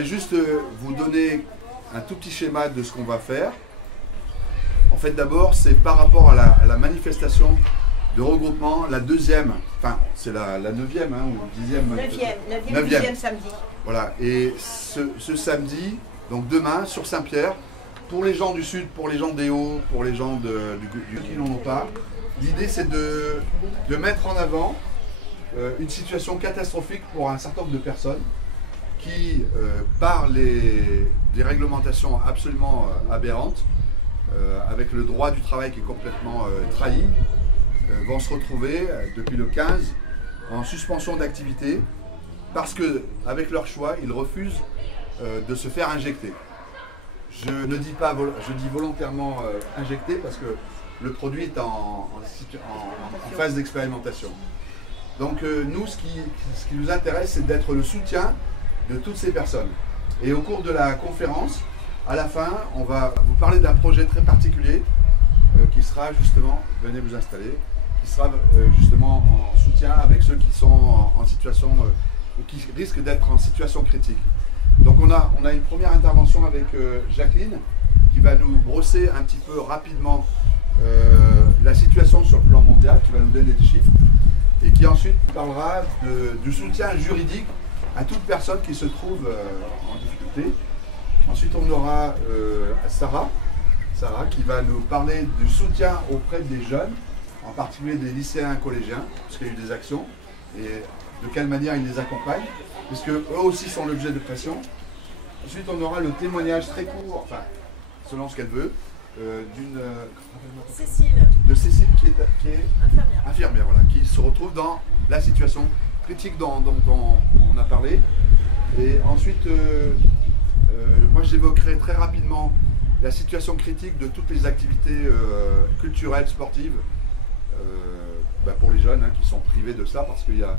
vais juste vous donner un tout petit schéma de ce qu'on va faire. En fait, d'abord, c'est par rapport à la manifestation de regroupement, la deuxième, enfin, c'est la 9e hein, ou 10e. 9e samedi. Voilà, et ce samedi, donc demain, sur Saint-Pierre, pour les gens du Sud, pour les gens des Hauts, pour les gens qui n'en ont pas, l'idée c'est de mettre en avant une situation catastrophique pour un certain nombre de personnes qui, par des réglementations absolument aberrantes, avec le droit du travail qui est complètement trahi, vont se retrouver depuis le 15 en suspension d'activité parce que, avec leur choix, ils refusent de se faire injecter. Je ne dis pas, je dis volontairement injecter parce que le produit est en phase d'expérimentation. Donc nous, ce qui nous intéresse, c'est d'être le soutien de toutes ces personnes. Et au cours de la conférence, à la fin, on va vous parler d'un projet très particulier qui sera justement, venez vous installer, qui sera justement en soutien avec ceux qui sont en situation, ou qui risquent d'être en situation critique. Donc on a une première intervention avec Jacqueline, qui va nous brosser un petit peu rapidement la situation sur le plan mondial, qui va nous donner des chiffres, et qui ensuite parlera du soutien juridique à toute personne qui se trouve en difficulté. Ensuite on aura Sarah qui va nous parler du soutien auprès des jeunes, en particulier des lycéens et collégiens, parce qu'il y a eu des actions, et de quelle manière ils les accompagnent, puisque eux aussi sont l'objet de pression. Ensuite on aura le témoignage très court, enfin selon ce qu'elle veut, de Cécile qui est infirmière, voilà, qui se retrouve dans la situation critique dont on a parlé. Et ensuite, moi j'évoquerai très rapidement la situation critique de toutes les activités culturelles, sportives, pour les jeunes qui sont privés de ça, parce qu'il y a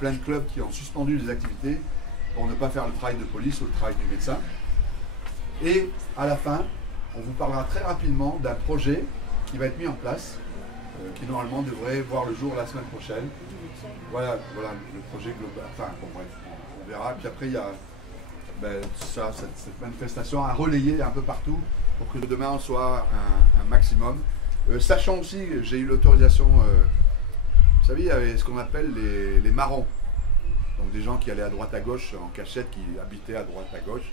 plein de clubs qui ont suspendu les activités pour ne pas faire le travail de police ou le travail du médecin. Et à la fin, on vous parlera très rapidement d'un projet qui va être mis en place, qui normalement devrait voir le jour la semaine prochaine. Voilà le projet global. Enfin, bon, bref, on verra. Puis après, il y a cette manifestation à relayer un peu partout pour que demain on soit un maximum. Sachant aussi, j'ai eu l'autorisation, vous savez, il y avait ce qu'on appelle les marrons. Donc des gens qui allaient à droite à gauche en cachette, qui habitaient à droite à gauche.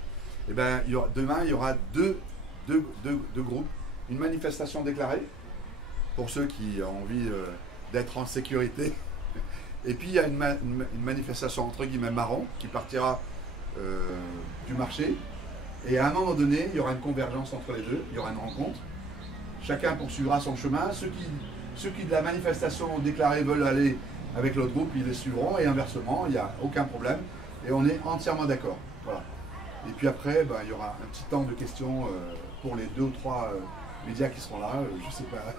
Et bien, demain, il y aura deux groupes. Une manifestation déclarée, pour ceux qui ont envie d'être en sécurité. Et puis il y a une manifestation entre guillemets marron qui partira du marché. Et à un moment donné, il y aura une convergence entre les deux, il y aura une rencontre. Chacun poursuivra son chemin. Ceux qui de la manifestation déclarée veulent aller avec l'autre groupe, ils les suivront. Et inversement, il n'y a aucun problème. Et on est entièrement d'accord. Voilà. Et puis après, il y aura un petit temps de questions pour les 2 ou 3 médias qui seront là. Je ne sais pas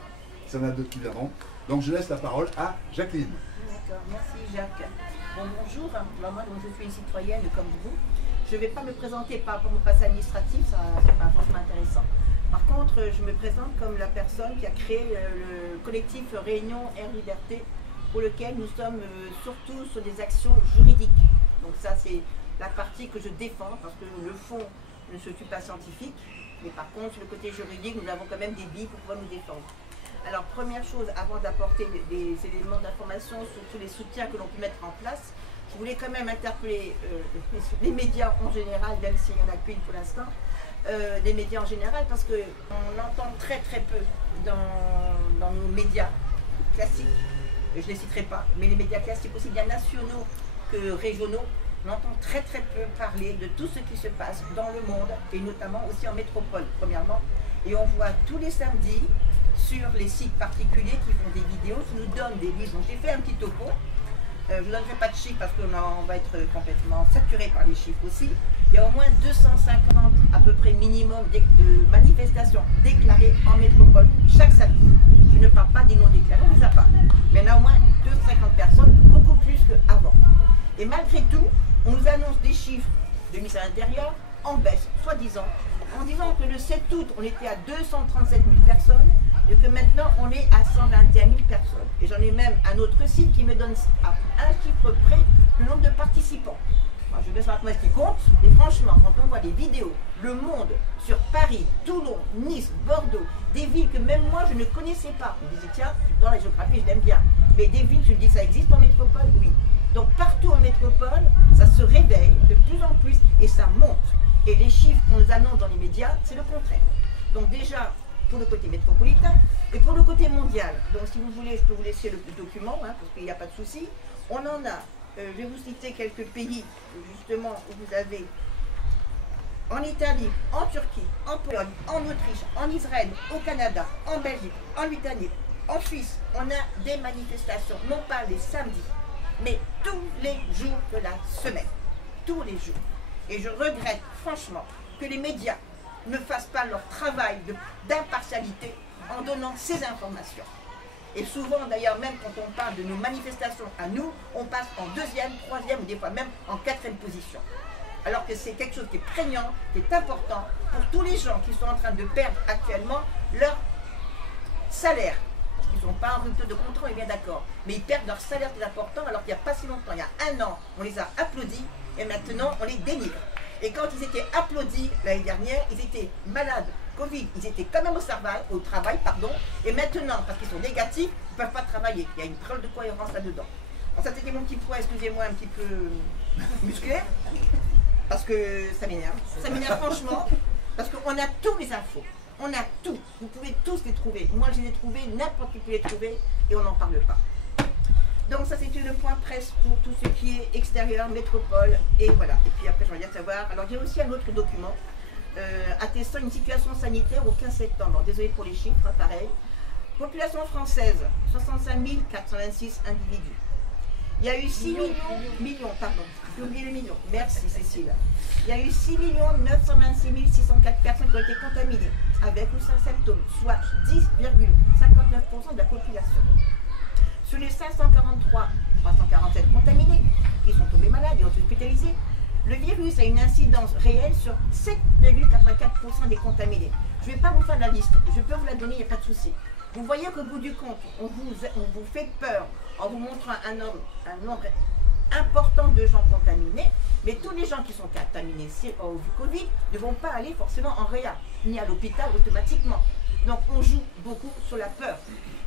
s'il y en a d'autres qui viendront. Donc je laisse la parole à Jacqueline. D'accord, merci Jacques. Bon, bonjour, moi donc, je suis une citoyenne comme vous. Je ne vais pas me présenter par rapport au passé administratif, ça c'est pas forcément intéressant. Par contre, je me présente comme la personne qui a créé le collectif Réunion Air Liberté, pour lequel nous sommes surtout sur des actions juridiques. Donc ça c'est la partie que je défends, parce que le fond, je ne suis pas scientifique, mais par contre, sur le côté juridique, nous avons quand même des billes pour pouvoir nous défendre. Alors, première chose, avant d'apporter des éléments d'information sur tous les soutiens que l'on peut mettre en place, je voulais quand même interpeller les médias en général, même s'il n'y en a qu'une pour l'instant, les médias en général, parce qu'on entend très très peu dans nos médias classiques, je ne les citerai pas, mais les médias classiques aussi bien nationaux que régionaux, on entend très très peu parler de tout ce qui se passe dans le monde et notamment aussi en métropole, premièrement. Et on voit tous les samedis sur les sites particuliers qui font des vidéos, qui nous donnent des livres. Donc j'ai fait un petit topo. Je ne donnerai pas de chiffres parce qu'on va être complètement saturé par les chiffres aussi. Il y a au moins 250 à peu près minimum de manifestations déclarées en métropole chaque samedi. Je ne parle pas des non déclarés, on ne les a pas. Mais il y en a au moins 250 personnes, beaucoup plus qu'avant. Et malgré tout, on nous annonce des chiffres de ministère de l'Intérieur en baisse, soi-disant, en disant que le 7 août, on était à 237 000 personnes et que maintenant, on est à 121 000 personnes. Et j'en ai même un autre site qui me donne à un chiffre près le nombre de participants. Moi, je vais sur Internet qui compte, mais franchement, quand on voit des vidéos, Le Monde, sur Paris, Toulon, Nice, Bordeaux, des villes que même moi je ne connaissais pas. Je me disais, tiens, dans la géographie, je l'aime bien. Mais des villes, je me dis que ça existe en métropole, oui. Donc partout en métropole, ça se réveille de plus en plus et ça monte. Et les chiffres qu'on nous annonce dans les médias, c'est le contraire. Donc déjà, pour le côté métropolitain et pour le côté mondial. Donc si vous voulez, je peux vous laisser le document, hein, parce qu'il n'y a pas de souci. On en a, je vais vous citer quelques pays, justement, où vous avez en Italie, en Turquie, en Pologne, en Autriche, en Israël, au Canada, en Belgique, en Lituanie, en Suisse. On a des manifestations, non pas les samedis, mais tous les jours de la semaine. Tous les jours. Et je regrette franchement que les médias ne fassent pas leur travail d'impartialité en donnant ces informations. Et souvent d'ailleurs, même quand on parle de nos manifestations à nous, on passe en deuxième, troisième ou des fois même en quatrième position. Alors que c'est quelque chose qui est prégnant, qui est important pour tous les gens qui sont en train de perdre actuellement leur salaire. Parce qu'ils ne sont pas en rupture de contrat, on est bien d'accord. Mais ils perdent leur salaire qui est important alors qu'il n'y a pas si longtemps, il y a un an, on les a applaudis et maintenant on les dénigre. Et quand ils étaient applaudis l'année dernière, ils étaient malades, Covid, ils étaient quand même au travail, et maintenant, parce qu'ils sont négatifs, ils ne peuvent pas travailler. Il y a une preuve de cohérence là-dedans. Alors ça c'était mon petit point, excusez-moi, un petit peu musclé, parce que ça m'énerve. Ça m'énerve franchement, parce qu'on a tous les infos. On a tout. Vous pouvez tous les trouver. Moi, je les ai trouvés, n'importe qui peut les trouver, et on n'en parle pas. Donc ça c'était le point presse pour tout ce qui est extérieur, métropole, et voilà. Et puis après j'aimerais bien savoir, alors il y a aussi un autre document attestant une situation sanitaire au 15 septembre. Désolé pour les chiffres, hein, pareil. Population française, 65 426 individus. Il y a eu 6 millions, pardon, j'ai oublié le million, merci Cécile. Il y a eu 6 926 604 personnes qui ont été contaminées avec ou sans symptômes, soit 10,59% de la population. Sur les 543, 347 contaminés qui sont tombés malades et ont été hospitalisés, le virus a une incidence réelle sur 7,84% des contaminés. Je ne vais pas vous faire la liste, je peux vous la donner, il n'y a pas de souci. Vous voyez qu'au bout du compte, on vous fait peur en vous montrant un nombre important de gens contaminés, mais tous les gens qui sont contaminés au Covid ne vont pas aller forcément en réa, ni à l'hôpital automatiquement. Donc on joue beaucoup sur la peur.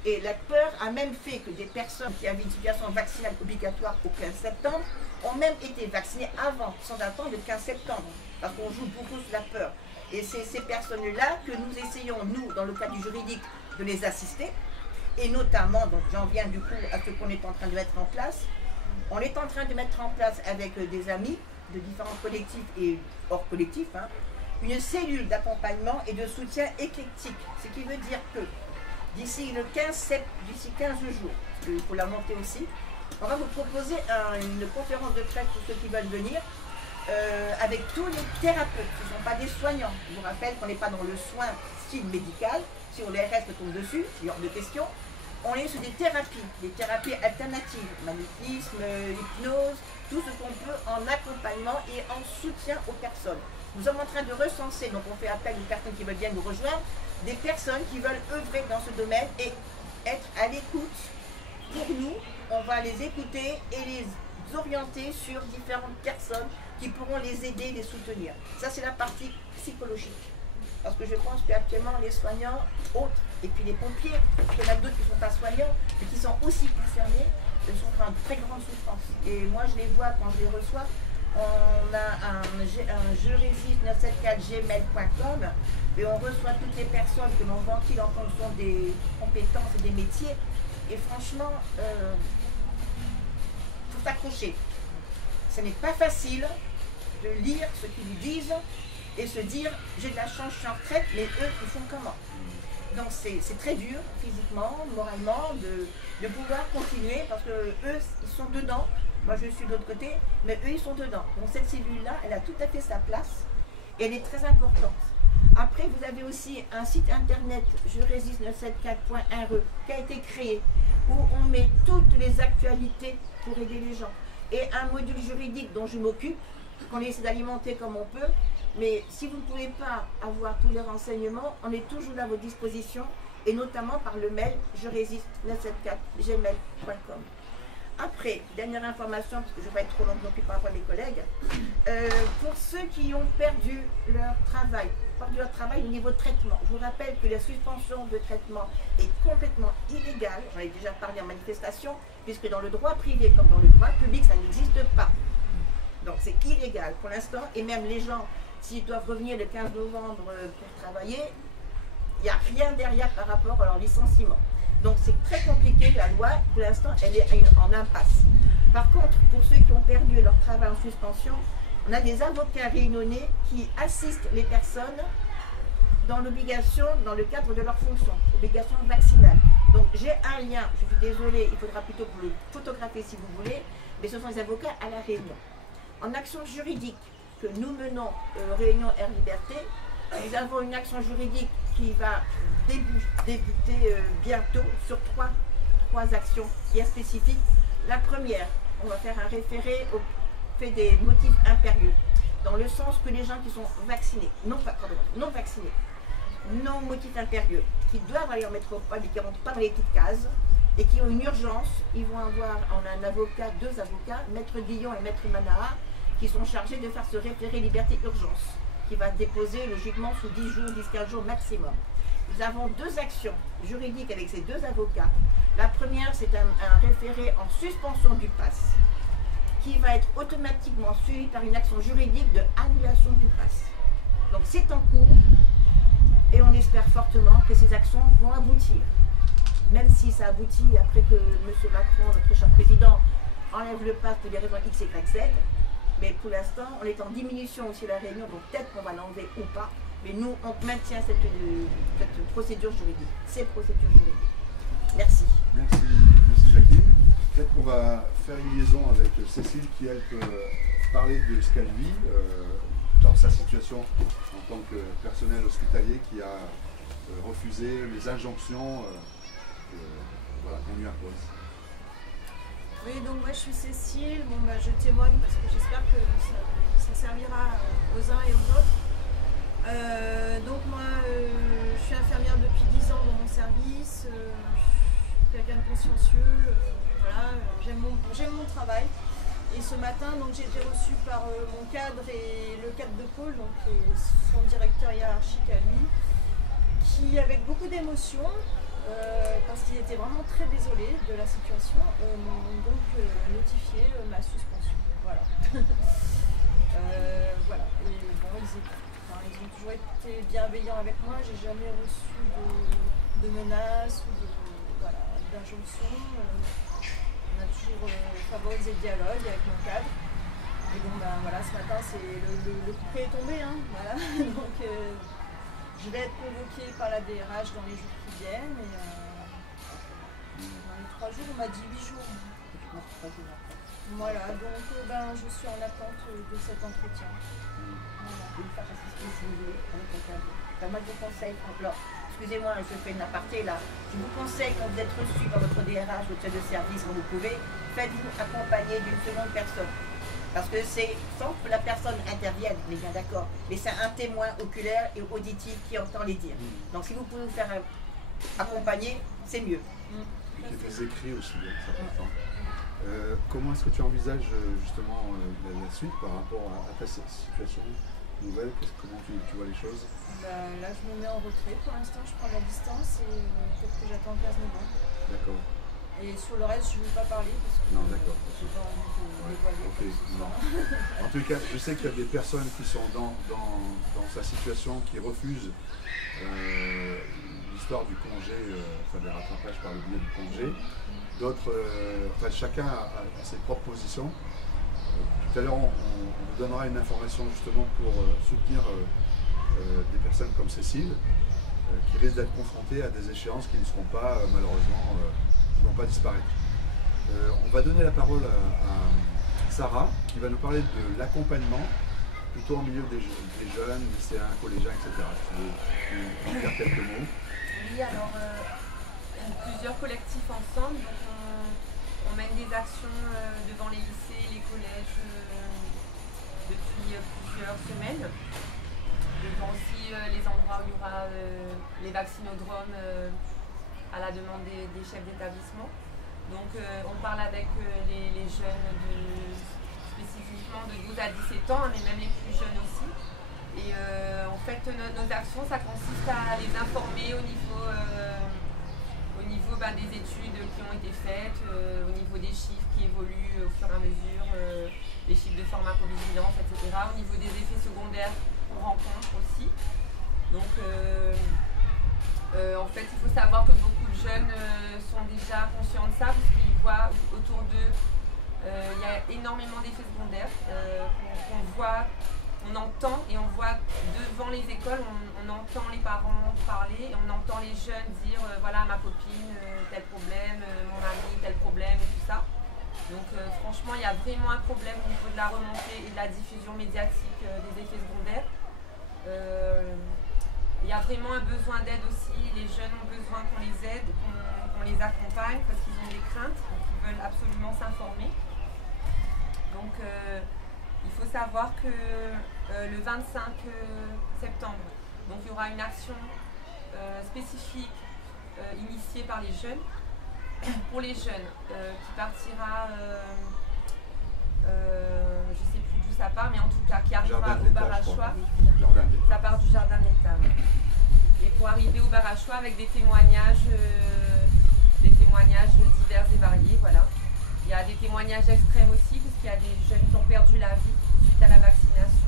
Et la peur a même fait que des personnes qui avaient une situation vaccinale obligatoire au 15 septembre ont même été vaccinées avant, sans attendre le 15 septembre. Parce qu'on joue beaucoup sur la peur. Et c'est ces personnes-là que nous essayons, nous, dans le cadre du juridique, de les assister. Et notamment, donc j'en viens du coup à ce qu'on est en train de mettre en place. On est en train de mettre en place avec des amis de différents collectifs et hors collectifs, hein, une cellule d'accompagnement et de soutien éclectique. Ce qui veut dire que d'ici 15 jours, il faut la monter aussi, on va vous proposer une conférence de presse pour ceux qui veulent venir, avec tous les thérapeutes, ce ne sont pas des soignants. Je vous rappelle qu'on n'est pas dans le soin style médical, si on les reste tombe dessus, c'est hors de question. On est sur des thérapies alternatives, magnétisme, hypnose, tout ce qu'on peut en accompagnement et en soutien aux personnes. Nous sommes en train de recenser, donc on fait appel aux personnes qui veulent bien nous rejoindre, des personnes qui veulent œuvrer dans ce domaine et être à l'écoute. Pour nous, on va les écouter et les orienter sur différentes personnes qui pourront les aider, les soutenir. Ça, c'est la partie psychologique. Parce que je pense qu'actuellement, les soignants, autres, et puis les pompiers, il y en a d'autres qui ne sont pas soignants, mais qui sont aussi concernés, ils sont en très grande souffrance. Et moi, je les vois quand je les reçois. On a un jerésiste974gmail.com et on reçoit toutes les personnes que l'on ventile en fonction des compétences et des métiers. Et franchement, il faut s'accrocher. Ce n'est pas facile de lire ce qu'ils nous disent et se dire j'ai de la chance, je suis en retraite, mais eux, ils font comment? Donc c'est très dur, physiquement, moralement, de pouvoir continuer parce que eux, ils sont dedans. Moi, je suis de l'autre côté, mais eux, ils sont dedans. Donc cette cellule-là, elle a tout à fait sa place et elle est très importante. Après, vous avez aussi un site internet, jerésiste974.re, qui a été créé, où on met toutes les actualités pour aider les gens. Et un module juridique dont je m'occupe, qu'on essaie d'alimenter comme on peut. Mais si vous ne pouvez pas avoir tous les renseignements, on est toujours à vos dispositions, et notamment par le mail jerésiste974gmail.com. Après, Après, dernière information, parce que je ne vais pas être trop longue non plus par rapport à mes collègues, pour ceux qui ont perdu leur travail au niveau de traitement, je vous rappelle que la suspension de traitement est complètement illégale, j'en ai déjà parlé en manifestation, puisque dans le droit privé comme dans le droit public, ça n'existe pas. Donc c'est illégal pour l'instant, et même les gens, s'ils doivent revenir le 15 novembre pour travailler, il n'y a rien derrière par rapport à leur licenciement. Donc c'est très compliqué, la loi, pour l'instant, elle est en impasse. Par contre, pour ceux qui ont perdu leur travail en suspension, on a des avocats réunionnais qui assistent les personnes dans l'obligation, dans le cadre de leur fonction, obligation vaccinale. Donc j'ai un lien, je suis désolée, il faudra plutôt que vous le photographiez si vous voulez, mais ce sont les avocats à la Réunion. En action juridique que nous menons, Réunion Air Liberté, nous avons une action juridique qui va débuter bientôt sur trois actions bien spécifiques. La première, on va faire un référé au fait des motifs impérieux, dans le sens que les gens qui sont vaccinés, non vaccinés, non motifs impérieux, qui doivent aller en métropole et qui ne rentrent pas dans les petites cases, et qui ont une urgence, ils vont avoir, on a un avocat, deux avocats, Maître Guillon et Maître Manaha, qui sont chargés de faire ce référé liberté urgence, qui va déposer logiquement sous 10 jours, 10-15 jours maximum. Nous avons deux actions juridiques avec ces deux avocats. La première, c'est un référé en suspension du pass, qui va être automatiquement suivi par une action juridique de annulation du pass. Donc c'est en cours, et on espère fortement que ces actions vont aboutir. Même si ça aboutit après que M. Macron, notre cher président, enlève le pass pour des raisons X, Y, Z. Mais pour l'instant, on est en diminution aussi à la Réunion, donc peut-être qu'on va l'enlever ou pas. Mais nous, on maintient cette procédure juridique, ces procédures juridiques. Merci. Merci Jacqueline. Peut-être qu'on va faire une liaison avec Cécile qui, elle, peut parler de ce qu'elle vit dans sa situation en tant que personnel hospitalier qui a refusé les injonctions qu'on lui impose. Oui, donc moi je suis Cécile, bon, bah, je témoigne parce que j'espère que ça servira aux uns et aux autres. Donc moi je suis infirmière depuis 10 ans dans mon service, je suis quelqu'un de consciencieux, voilà, j'aime mon travail. Et ce matin j'ai été reçue par mon cadre et le cadre de pôle, donc son directeur hiérarchique à lui, qui avec beaucoup d'émotion, parce qu'il était vraiment très désolé de la situation, m'ont donc notifié ma suspension. Voilà. Voilà. Et bon, ils ont toujours été bienveillants avec moi, j'ai jamais reçu de menaces ou d'injonctions. On a toujours favorisé le dialogue avec mon cadre. Et bon, ben voilà, ce matin, le coup près est tombé. Hein, voilà. Donc, je vais être convoquée par la DRH dans les jours qui viennent. Et, dans les 3 jours, on m'a dit 8 jours. Voilà, donc je suis en attente de cet entretien. Voilà. Moi, je vous conseille, alors, excusez-moi, je fais une aparté là. Je vous conseille, quand vous êtes reçu par votre DRH, votre chef de service, quand vous pouvez, faites-vous accompagner d'une seconde personne. Parce que c'est sans que la personne intervienne, on est bien d'accord, mais c'est un témoin oculaire et auditif qui entend les dire. Donc si vous pouvez vous faire accompagner, c'est mieux. Et qui fait des écrits aussi, c'est important. Comment est-ce que tu envisages justement la suite par rapport à ta situation nouvelle? Comment tu vois les choses? Là, je me mets en retrait pour l'instant, je prends la distance et peut-être que j'attends le 15 novembre. D'accord. Et sur le reste, je ne veux pas parler parce que non, d'accord. Je n'ai pas envie de dévoiler. Okay. En tout cas, je sais qu'il y a des personnes qui sont dans sa situation, qui refusent l'histoire du congé, des rattrapages par le biais du congé. D'autres, chacun a ses propres positions. Tout à l'heure, on vous donnera une information justement pour soutenir des personnes comme Cécile, qui risquent d'être confrontées à des échéances qui ne seront pas, malheureusement, qui ne vont pas disparaître. On va donner la parole à Sarah, qui va nous parler de l'accompagnement, plutôt en milieu des jeunes, lycéens, collégiens, etc. Tu veux dire quelques mots? Oui, alors, plusieurs collectifs ensemble. Donc on mène des actions devant les lycées, les collèges depuis plusieurs semaines. Devant aussi les endroits où il y aura les vaccinodromes à la demande des chefs d'établissement. Donc on parle avec les jeunes spécifiquement de 12 à 17 ans, mais même les plus jeunes aussi. Et en fait, nos actions, ça consiste à les informer au niveau des études qui ont été faites, au niveau des chiffres qui évoluent au fur et à mesure, les chiffres de pharmacovigilance, etc. Au niveau des effets secondaires qu'on rencontre aussi. Donc en fait, il faut savoir que beaucoup de jeunes sont déjà conscients de ça parce qu'ils voient autour d'eux, il y a énormément d'effets secondaires qu'on voit. On entend et on voit devant les écoles, on entend les parents parler et on entend les jeunes dire voilà ma copine, tel problème, mon ami, tel problème et tout ça. Donc franchement il y a vraiment un problème au niveau de la remontée et de la diffusion médiatique des effets secondaires. Il y a vraiment un besoin d'aide aussi, les jeunes ont besoin qu'on les aide, qu'on les accompagne parce qu'ils ont des craintes, donc ils veulent absolument s'informer. Donc il faut savoir que le 25 septembre, donc il y aura une action spécifique initiée par les jeunes, pour les jeunes, qui partira, je ne sais plus d'où ça part, mais en tout cas qui arrivera au bar à choix. Ça part du jardin d'État. Ouais. Et pour arriver au bar à choix avec des témoignages divers et variés, voilà. Il y a des témoignages extrêmes aussi, puisqu'il y a des jeunes qui ont perdu la vie suite à la vaccination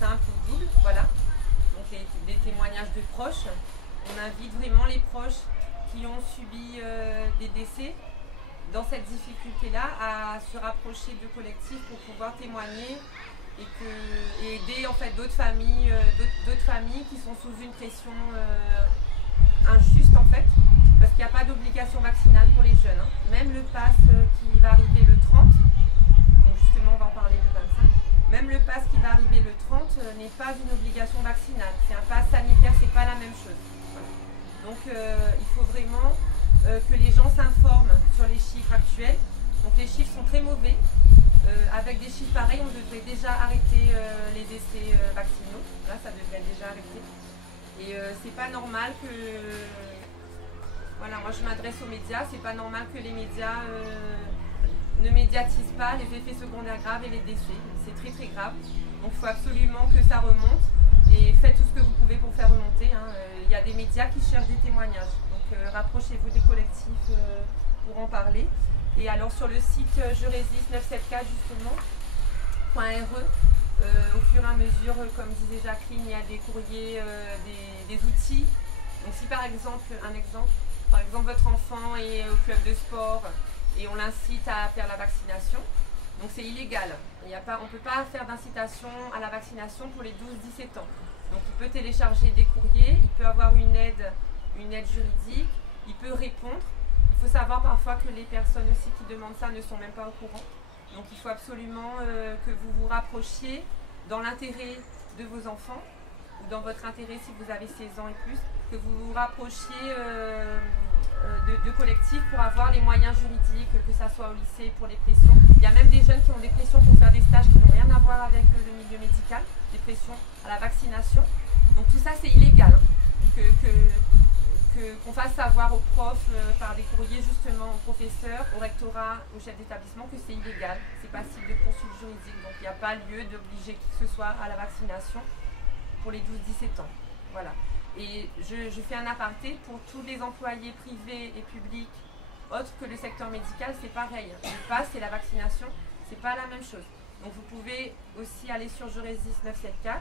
simple ou double, voilà. Donc des témoignages de proches. On invite vraiment les proches qui ont subi des décès dans cette difficulté-là à se rapprocher de collectifs pour pouvoir témoigner et aider en fait d'autres familles qui sont sous une pression injuste en fait. Parce qu'il n'y a pas d'obligation vaccinale pour les jeunes. Hein. Même le pass qui va arriver le 30, donc justement on va en parler le 25, même le pass qui va arriver le 30 n'est pas une obligation vaccinale. C'est un pass sanitaire, c'est pas la même chose. Voilà. Donc il faut vraiment que les gens s'informent sur les chiffres actuels. Donc les chiffres sont très mauvais. Avec des chiffres pareils, on devrait déjà arrêter les décès vaccinaux. Là, ça devrait déjà arrêter. Et c'est pas normal que... Voilà, moi je m'adresse aux médias, c'est pas normal que les médias ne médiatisent pas les effets secondaires graves et les décès. C'est très très grave. Donc il faut absolument que ça remonte et faites tout ce que vous pouvez pour faire remonter. Hein. Il y a des médias qui cherchent des témoignages. Donc rapprochez-vous des collectifs pour en parler. Et alors sur le site Je Résiste 974 justement, .re, au fur et à mesure, comme disait Jacqueline, il y a des courriers, des outils. Donc si par exemple, votre enfant est au club de sport et on l'incite à faire la vaccination, donc c'est illégal. On ne peut pas faire d'incitation à la vaccination pour les 12-17 ans. Donc il peut télécharger des courriers, il peut avoir une aide juridique, il peut répondre. Il faut savoir parfois que les personnes aussi qui demandent ça ne sont même pas au courant. Donc il faut absolument que vous vous rapprochiez dans l'intérêt de vos enfants ou dans votre intérêt si vous avez 16 ans et plus, que vous vous rapprochiez de collectifs pour avoir les moyens juridiques, que ça soit au lycée pour les pressions. Il y a même des jeunes qui ont des pressions pour faire des stages qui n'ont rien à voir avec le milieu médical, des pressions à la vaccination. Donc tout ça c'est illégal, hein. Qu'on fasse savoir aux profs par des courriers justement aux professeurs, au rectorat, au chef d'établissement que c'est illégal, c'est passible de poursuites juridiques. Donc il n'y a pas lieu d'obliger qui que ce soit à la vaccination pour les 12-17 ans. Voilà. Et je fais un aparté pour tous les employés privés et publics autres que le secteur médical, c'est pareil. Le pass et la vaccination, c'est pas la même chose. Donc vous pouvez aussi aller sur Je Résiste 974,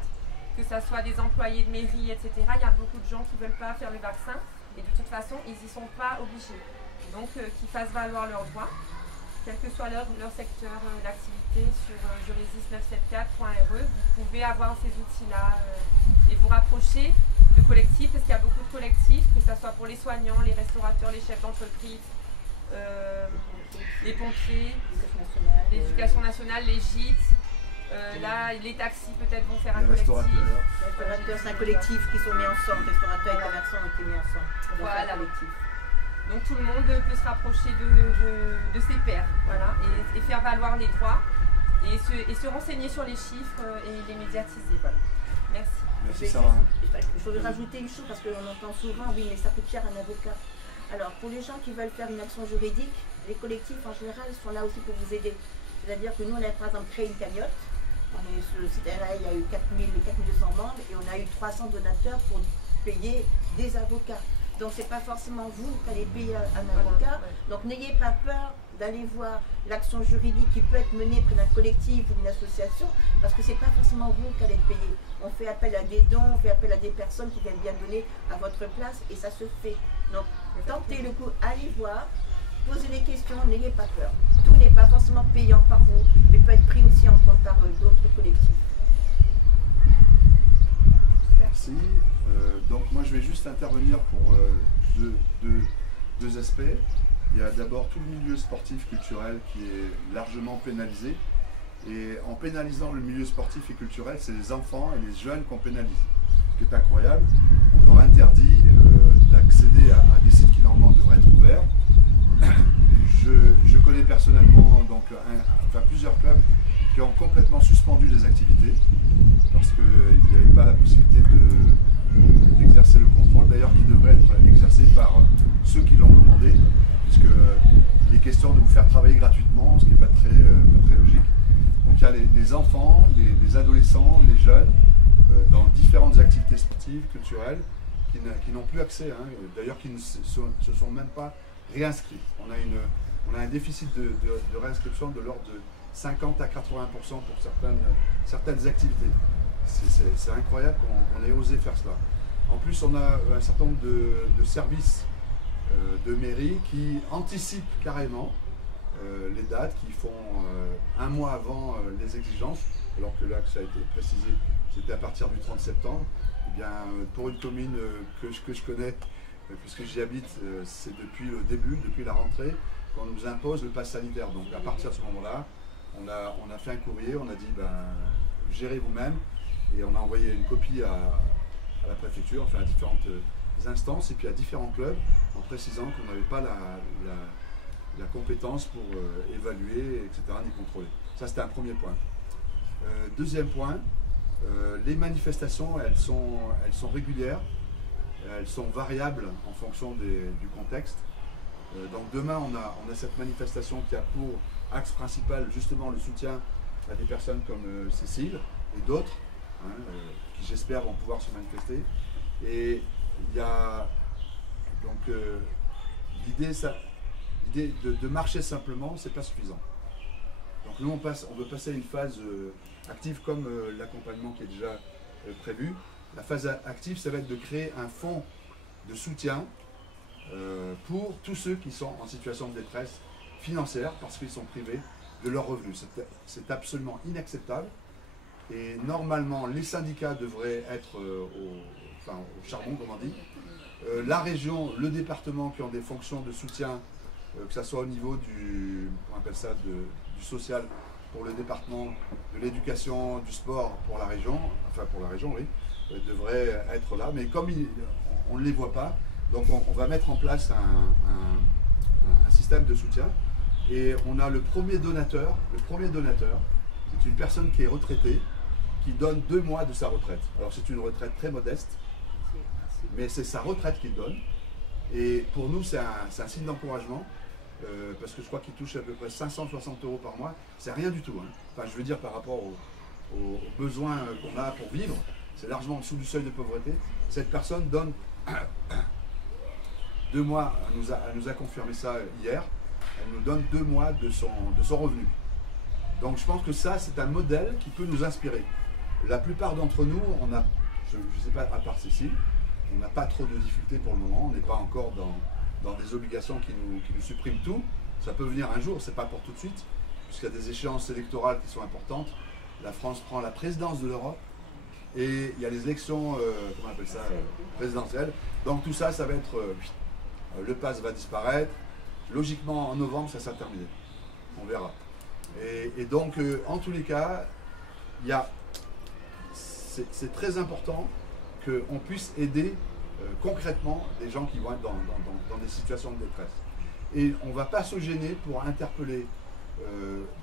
que ce soit des employés de mairie, etc. Il y a beaucoup de gens qui ne veulent pas faire le vaccin et de toute façon, ils n'y sont pas obligés. Donc qu'ils fassent valoir leurs droits, quel que soit leur secteur d'activité, sur Je Résiste 974.re. Vous pouvez avoir ces outils-là et vous rapprocher de collectifs, parce qu'il y a beaucoup de collectifs, que ce soit pour les soignants, les restaurateurs, les chefs d'entreprise, les pompiers, l'éducation nationale, les gîtes. Là, les taxis peut-être vont faire un collectif. Les restaurateurs, c'est un collectif qui sont mis ensemble. Restaurateurs et commerçants ont été mis ensemble. Voilà. Donc tout le monde peut se rapprocher de ses pairs, voilà, et faire valoir les droits et se renseigner sur les chiffres et les médiatiser. Voilà. Merci. Merci Sarah. Je voudrais rajouter une chose parce qu'on entend souvent, oui, mais ça coûte cher un avocat. Alors, pour les gens qui veulent faire une action juridique, les collectifs en général sont là aussi pour vous aider. C'est-à-dire que nous, on a par exemple créé une cagnotte. On est sur le site RA, il y a eu 4200 membres et on a eu 300 donateurs pour payer des avocats. Donc, ce n'est pas forcément vous qui allez payer un avocat. Donc, n'ayez pas peur d'aller voir l'action juridique qui peut être menée près d'un collectif ou d'une association, parce que ce n'est pas forcément vous qui allez payer. On fait appel à des dons, on fait appel à des personnes qui viennent bien donner à votre place et ça se fait. Donc, tentez le coup, allez voir, posez des questions, n'ayez pas peur. Tout n'est pas forcément payant par vous, mais peut être pris aussi en compte par d'autres collectifs. Merci. Donc moi je vais juste intervenir pour deux aspects. Il y a d'abord tout le milieu sportif culturel qui est largement pénalisé. Et en pénalisant le milieu sportif et culturel, c'est les enfants et les jeunes qu'on pénalise. Ce qui est incroyable, on leur interdit d'accéder à des sites qui normalement devraient être ouverts. Je connais personnellement donc, plusieurs clubs qui ont complètement suspendu les activités parce qu'il n'y avait pas la possibilité d'exercer le contrôle, d'ailleurs qui devrait être exercé par ceux qui l'ont commandé, puisque il est question de vous faire travailler gratuitement, ce qui n'est pas très logique. Donc il y a les enfants, les adolescents, les jeunes, dans différentes activités sportives, culturelles, qui n'ont plus accès, hein, d'ailleurs qui ne se sont même pas réinscrits. On a un déficit de réinscription de l'ordre de 50 à 80% pour certaines activités. C'est incroyable qu'on ait osé faire cela. En plus, on a un certain nombre de services de mairie qui anticipent carrément les dates, qui font un mois avant les exigences, alors que là, ça a été précisé, c'était à partir du 30 septembre. Eh bien, pour une commune que je connais, puisque j'y habite, c'est depuis le début, depuis la rentrée, qu'on nous impose le pass sanitaire. Donc à partir de ce moment-là, on a fait un courrier, on a dit gérez vous-même, et on a envoyé une copie à la préfecture, enfin à différentes instances et puis à différents clubs, en précisant qu'on n'avait pas la compétence pour évaluer, etc., ni contrôler. Ça, c'était un premier point. Deuxième point, les manifestations, elles sont régulières, elles sont variables en fonction du contexte. Donc demain, on a cette manifestation qui a pour axe principal justement le soutien à des personnes comme Cécile et d'autres, hein, qui j'espère vont pouvoir se manifester. Et il y a donc l'idée de marcher simplement, c'est pas suffisant. Donc nous on veut passer à une phase active comme l'accompagnement qui est déjà prévu. La phase active, ça va être de créer un fonds de soutien pour tous ceux qui sont en situation de détresse financière parce qu'ils sont privés de leurs revenus. C'est absolument inacceptable. Et normalement, les syndicats devraient être au charbon, comme on dit. La région, le département qui ont des fonctions de soutien, que ce soit au niveau du social pour le département, de l'éducation, du sport pour la région, oui, devraient être là. Mais comme on ne les voit pas, donc on va mettre en place un système de soutien. Et on a le premier donateur, c'est une personne qui est retraitée, qui donne 2 mois de sa retraite. Alors c'est une retraite très modeste, mais c'est sa retraite qu'il donne. Et pour nous, c'est un signe d'encouragement, parce que je crois qu'il touche à peu près 560 € par mois. C'est rien du tout, hein. Enfin, je veux dire, par rapport aux besoins qu'on a pour vivre, c'est largement en dessous du seuil de pauvreté. Cette personne donne 2 mois, elle nous a confirmé ça hier, elle nous donne 2 mois de son revenu. Donc je pense que ça, c'est un modèle qui peut nous inspirer. La plupart d'entre nous, on a, je ne sais pas, à part Cécile, on n'a pas trop de difficultés pour le moment, on n'est pas encore dans des obligations qui nous suppriment tout. Ça peut venir un jour, c'est pas pour tout de suite, puisqu'il y a des échéances électorales qui sont importantes. La France prend la présidence de l'Europe et il y a les élections, comment on appelle ça, présidentielles. Donc tout ça, ça va être, le pass va disparaître. Logiquement, en novembre, ça sera terminé. On verra. Et donc, en tous les cas, c'est très important qu'on puisse aider concrètement des gens qui vont être dans des situations de détresse. Et on ne va pas se gêner pour interpeller.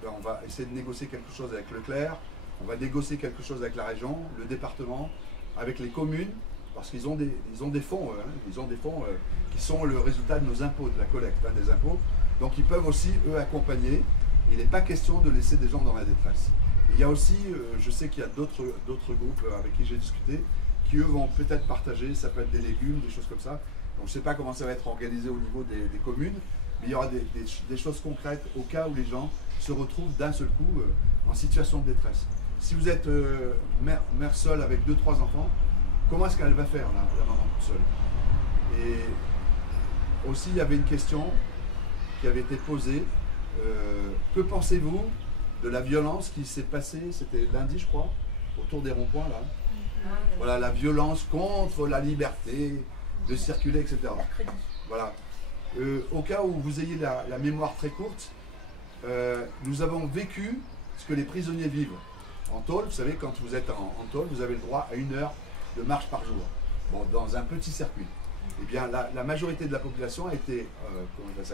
On va essayer de négocier quelque chose avec Leclerc, on va négocier quelque chose avec la région, le département, avec les communes, parce qu'ils ont des fonds, ils ont des fonds qui sont le résultat de nos impôts, de la collecte des impôts. Donc ils peuvent aussi, eux, accompagner. Il n'est pas question de laisser des gens dans la détresse. Et il y a aussi, je sais qu'il y a d'autres groupes avec qui j'ai discuté, qui eux vont peut-être partager, ça peut être des légumes, des choses comme ça. Donc je ne sais pas comment ça va être organisé au niveau des communes, mais il y aura des choses concrètes au cas où les gens se retrouvent d'un seul coup en situation de détresse. Si vous êtes mère seule avec 2-3 enfants, comment est-ce qu'elle va faire la maman toute seule? Et aussi il y avait une question qui avait été posée, que pensez-vous de la violence qui s'est passée, c'était lundi je crois, autour des ronds-points là. Voilà, la violence contre la liberté de circuler, etc. Voilà. Au cas où vous ayez la mémoire très courte, nous avons vécu ce que les prisonniers vivent. En tôle, vous savez, quand vous êtes en tôle, vous avez le droit à 1 heure de marche par jour, bon, dans un petit circuit. Eh bien, la majorité de la population a été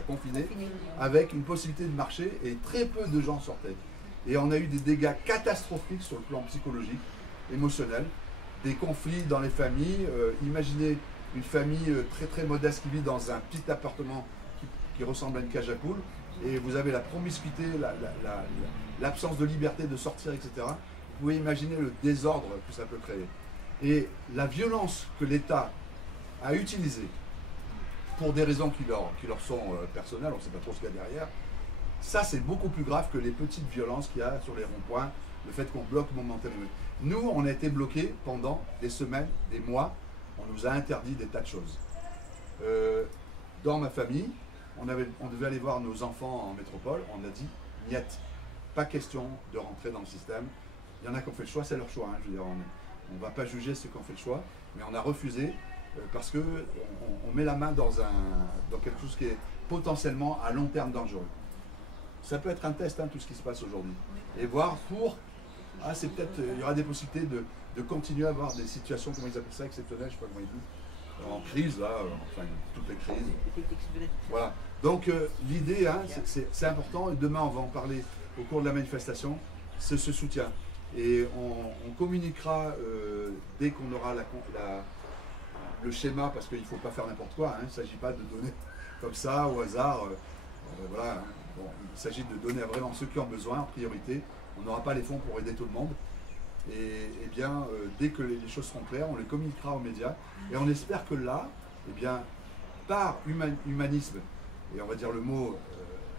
confinée avec une possibilité de marcher et très peu de gens sortaient. Et on a eu des dégâts catastrophiques sur le plan psychologique, émotionnel, des conflits dans les familles. Imaginez une famille très très modeste qui vit dans un petit appartement qui ressemble à une cage à poules, et vous avez la promiscuité, l'absence de liberté de sortir, etc. Vous pouvez imaginer le désordre que ça peut créer. Et la violence que l'État a utilisée pour des raisons qui leur sont personnelles, on ne sait pas trop ce qu'il y a derrière, ça c'est beaucoup plus grave que les petites violences qu'il y a sur les ronds-points, le fait qu'on bloque momentanément. Nous, on a été bloqués pendant des semaines, des mois, on nous a interdit des tas de choses. Dans ma famille, on devait aller voir nos enfants en métropole, on a dit « niet ». Pas question de rentrer dans le système. Il y en a qui ont fait le choix, c'est leur choix. Hein. Je veux dire, on ne va pas juger ceux qui ont fait le choix, mais on a refusé parce qu'on met la main dans quelque chose qui est potentiellement à long terme dangereux. Ça peut être un test, hein, tout ce qui se passe aujourd'hui. Et voir c'est peut-être, il y aura des possibilités de continuer à avoir des situations, comment ils appellent ça, exceptionnelles, je ne sais pas comment ils disent, en crise, là, enfin, toutes les crises. Voilà. Donc, l'idée, hein, c'est important, et demain, on va en parler au cours de la manifestation, c'est ce soutien. Et on communiquera dès qu'on aura le schéma, parce qu'il ne faut pas faire n'importe quoi, hein, il ne s'agit pas de donner comme ça, au hasard, voilà. Hein. Bon, il s'agit de donner à vraiment ceux qui ont besoin, en priorité. On n'aura pas les fonds pour aider tout le monde. Et bien, dès que les choses seront claires, on les communiquera aux médias. Et on espère que là, eh bien, par humanisme, et on va dire le mot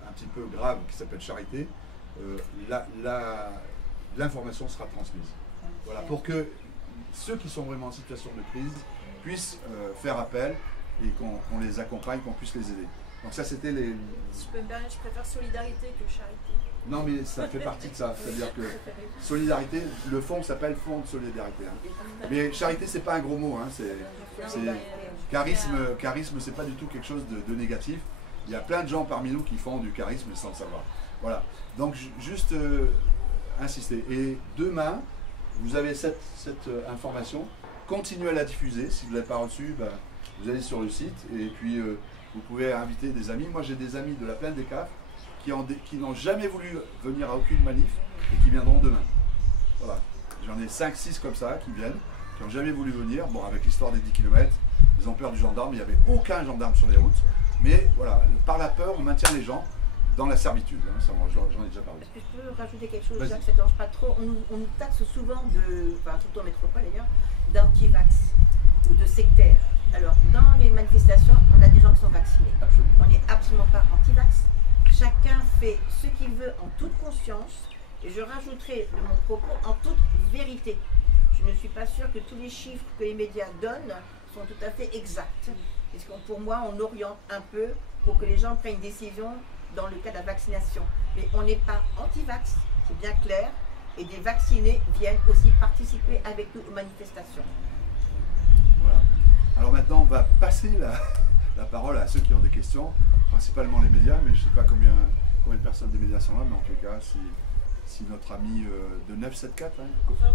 un petit peu grave qui s'appelle charité, l'information sera transmise. Voilà, pour que ceux qui sont vraiment en situation de crise puissent faire appel et qu'on les accompagne, qu'on puisse les aider. Donc ça, c'était les... Si je peux me permettre, je préfère solidarité que charité. Non, mais ça fait partie de ça. C'est-à-dire que solidarité, le fonds s'appelle fonds de solidarité. Hein. Mais charité, c'est pas un gros mot. Hein. Charisme, c'est pas du tout quelque chose de négatif. Il y a plein de gens parmi nous qui font du charisme sans le savoir. Voilà. Donc, juste insister. Et demain, vous avez cette information. Continuez à la diffuser. Si vous ne l'avez pas reçue, ben, vous allez sur le site et puis vous pouvez inviter des amis. Moi, j'ai des amis de la Plaine des Cafres qui n'ont jamais voulu venir à aucune manif et qui viendront demain. Voilà. J'en ai 5-6 comme ça qui viennent, qui n'ont jamais voulu venir. Bon, avec l'histoire des 10 km, ils ont peur du gendarme, il n'y avait aucun gendarme sur les routes. Mais voilà, par la peur, on maintient les gens dans la servitude. Hein. J'en ai déjà parlé. Est-ce que je peux rajouter quelque chose, Jacques, ça ne dérange pas trop? On nous taxe souvent, surtout en métropole d'ailleurs, d'anti-vax ou de sectaires. Alors, dans les manifestations, on a des gens qui sont vaccinés. Absolument. On n'est absolument pas anti-vax. Chacun fait ce qu'il veut en toute conscience. Et je rajouterai de mon propos en toute vérité. Je ne suis pas sûre que tous les chiffres que les médias donnent sont tout à fait exacts. Parce que pour moi, on oriente un peu pour que les gens prennent une décision dans le cas de la vaccination. Mais on n'est pas anti-vax, c'est bien clair. Et des vaccinés viennent aussi participer avec nous aux manifestations. Voilà. Alors maintenant, on va passer la parole à ceux qui ont des questions, principalement les médias, mais je ne sais pas combien de personnes des médias sont là, mais en tout cas, si notre ami de 974, hein,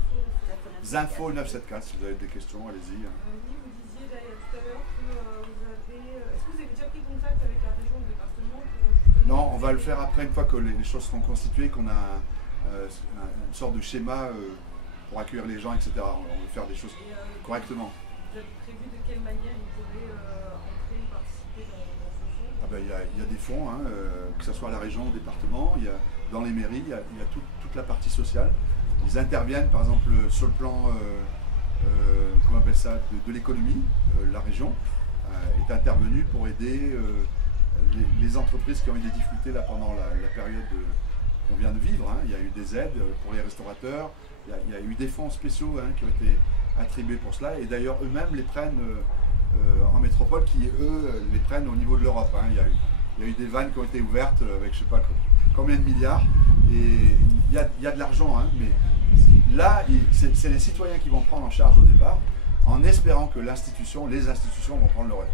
Zinfo 974, si vous avez des questions, allez-y. Hein. Oui, vous disiez là, tout à l'heure que est-ce que vous avez déjà pris contact avec la région, le département pour justement... Non, on va le faire après, une fois que les choses seront constituées, qu'on a une sorte de schéma pour accueillir les gens, etc. On va faire des choses correctement. Vous avez prévu de quelle manière ils pourraient entrer et participer dans ce fonds? Ah ben, y a des fonds, hein, que ce soit à la région, au département, dans les mairies, il y a toute la partie sociale. Ils interviennent par exemple sur le plan comment on appelle ça, de l'économie. La région est intervenue pour aider les entreprises qui ont eu des difficultés là, pendant la période qu'on vient de vivre. Hein. Il y a eu des aides pour les restaurateurs, il y a eu des fonds spéciaux hein, qui ont été attribués pour cela, et d'ailleurs eux-mêmes les prennent en métropole, qui eux les prennent au niveau de l'Europe. Hein. Il y a eu des vannes qui ont été ouvertes avec je ne sais pas combien de milliards, et il y a de l'argent, hein, mais là c'est les citoyens qui vont prendre en charge au départ, en espérant que les institutions vont prendre le relais.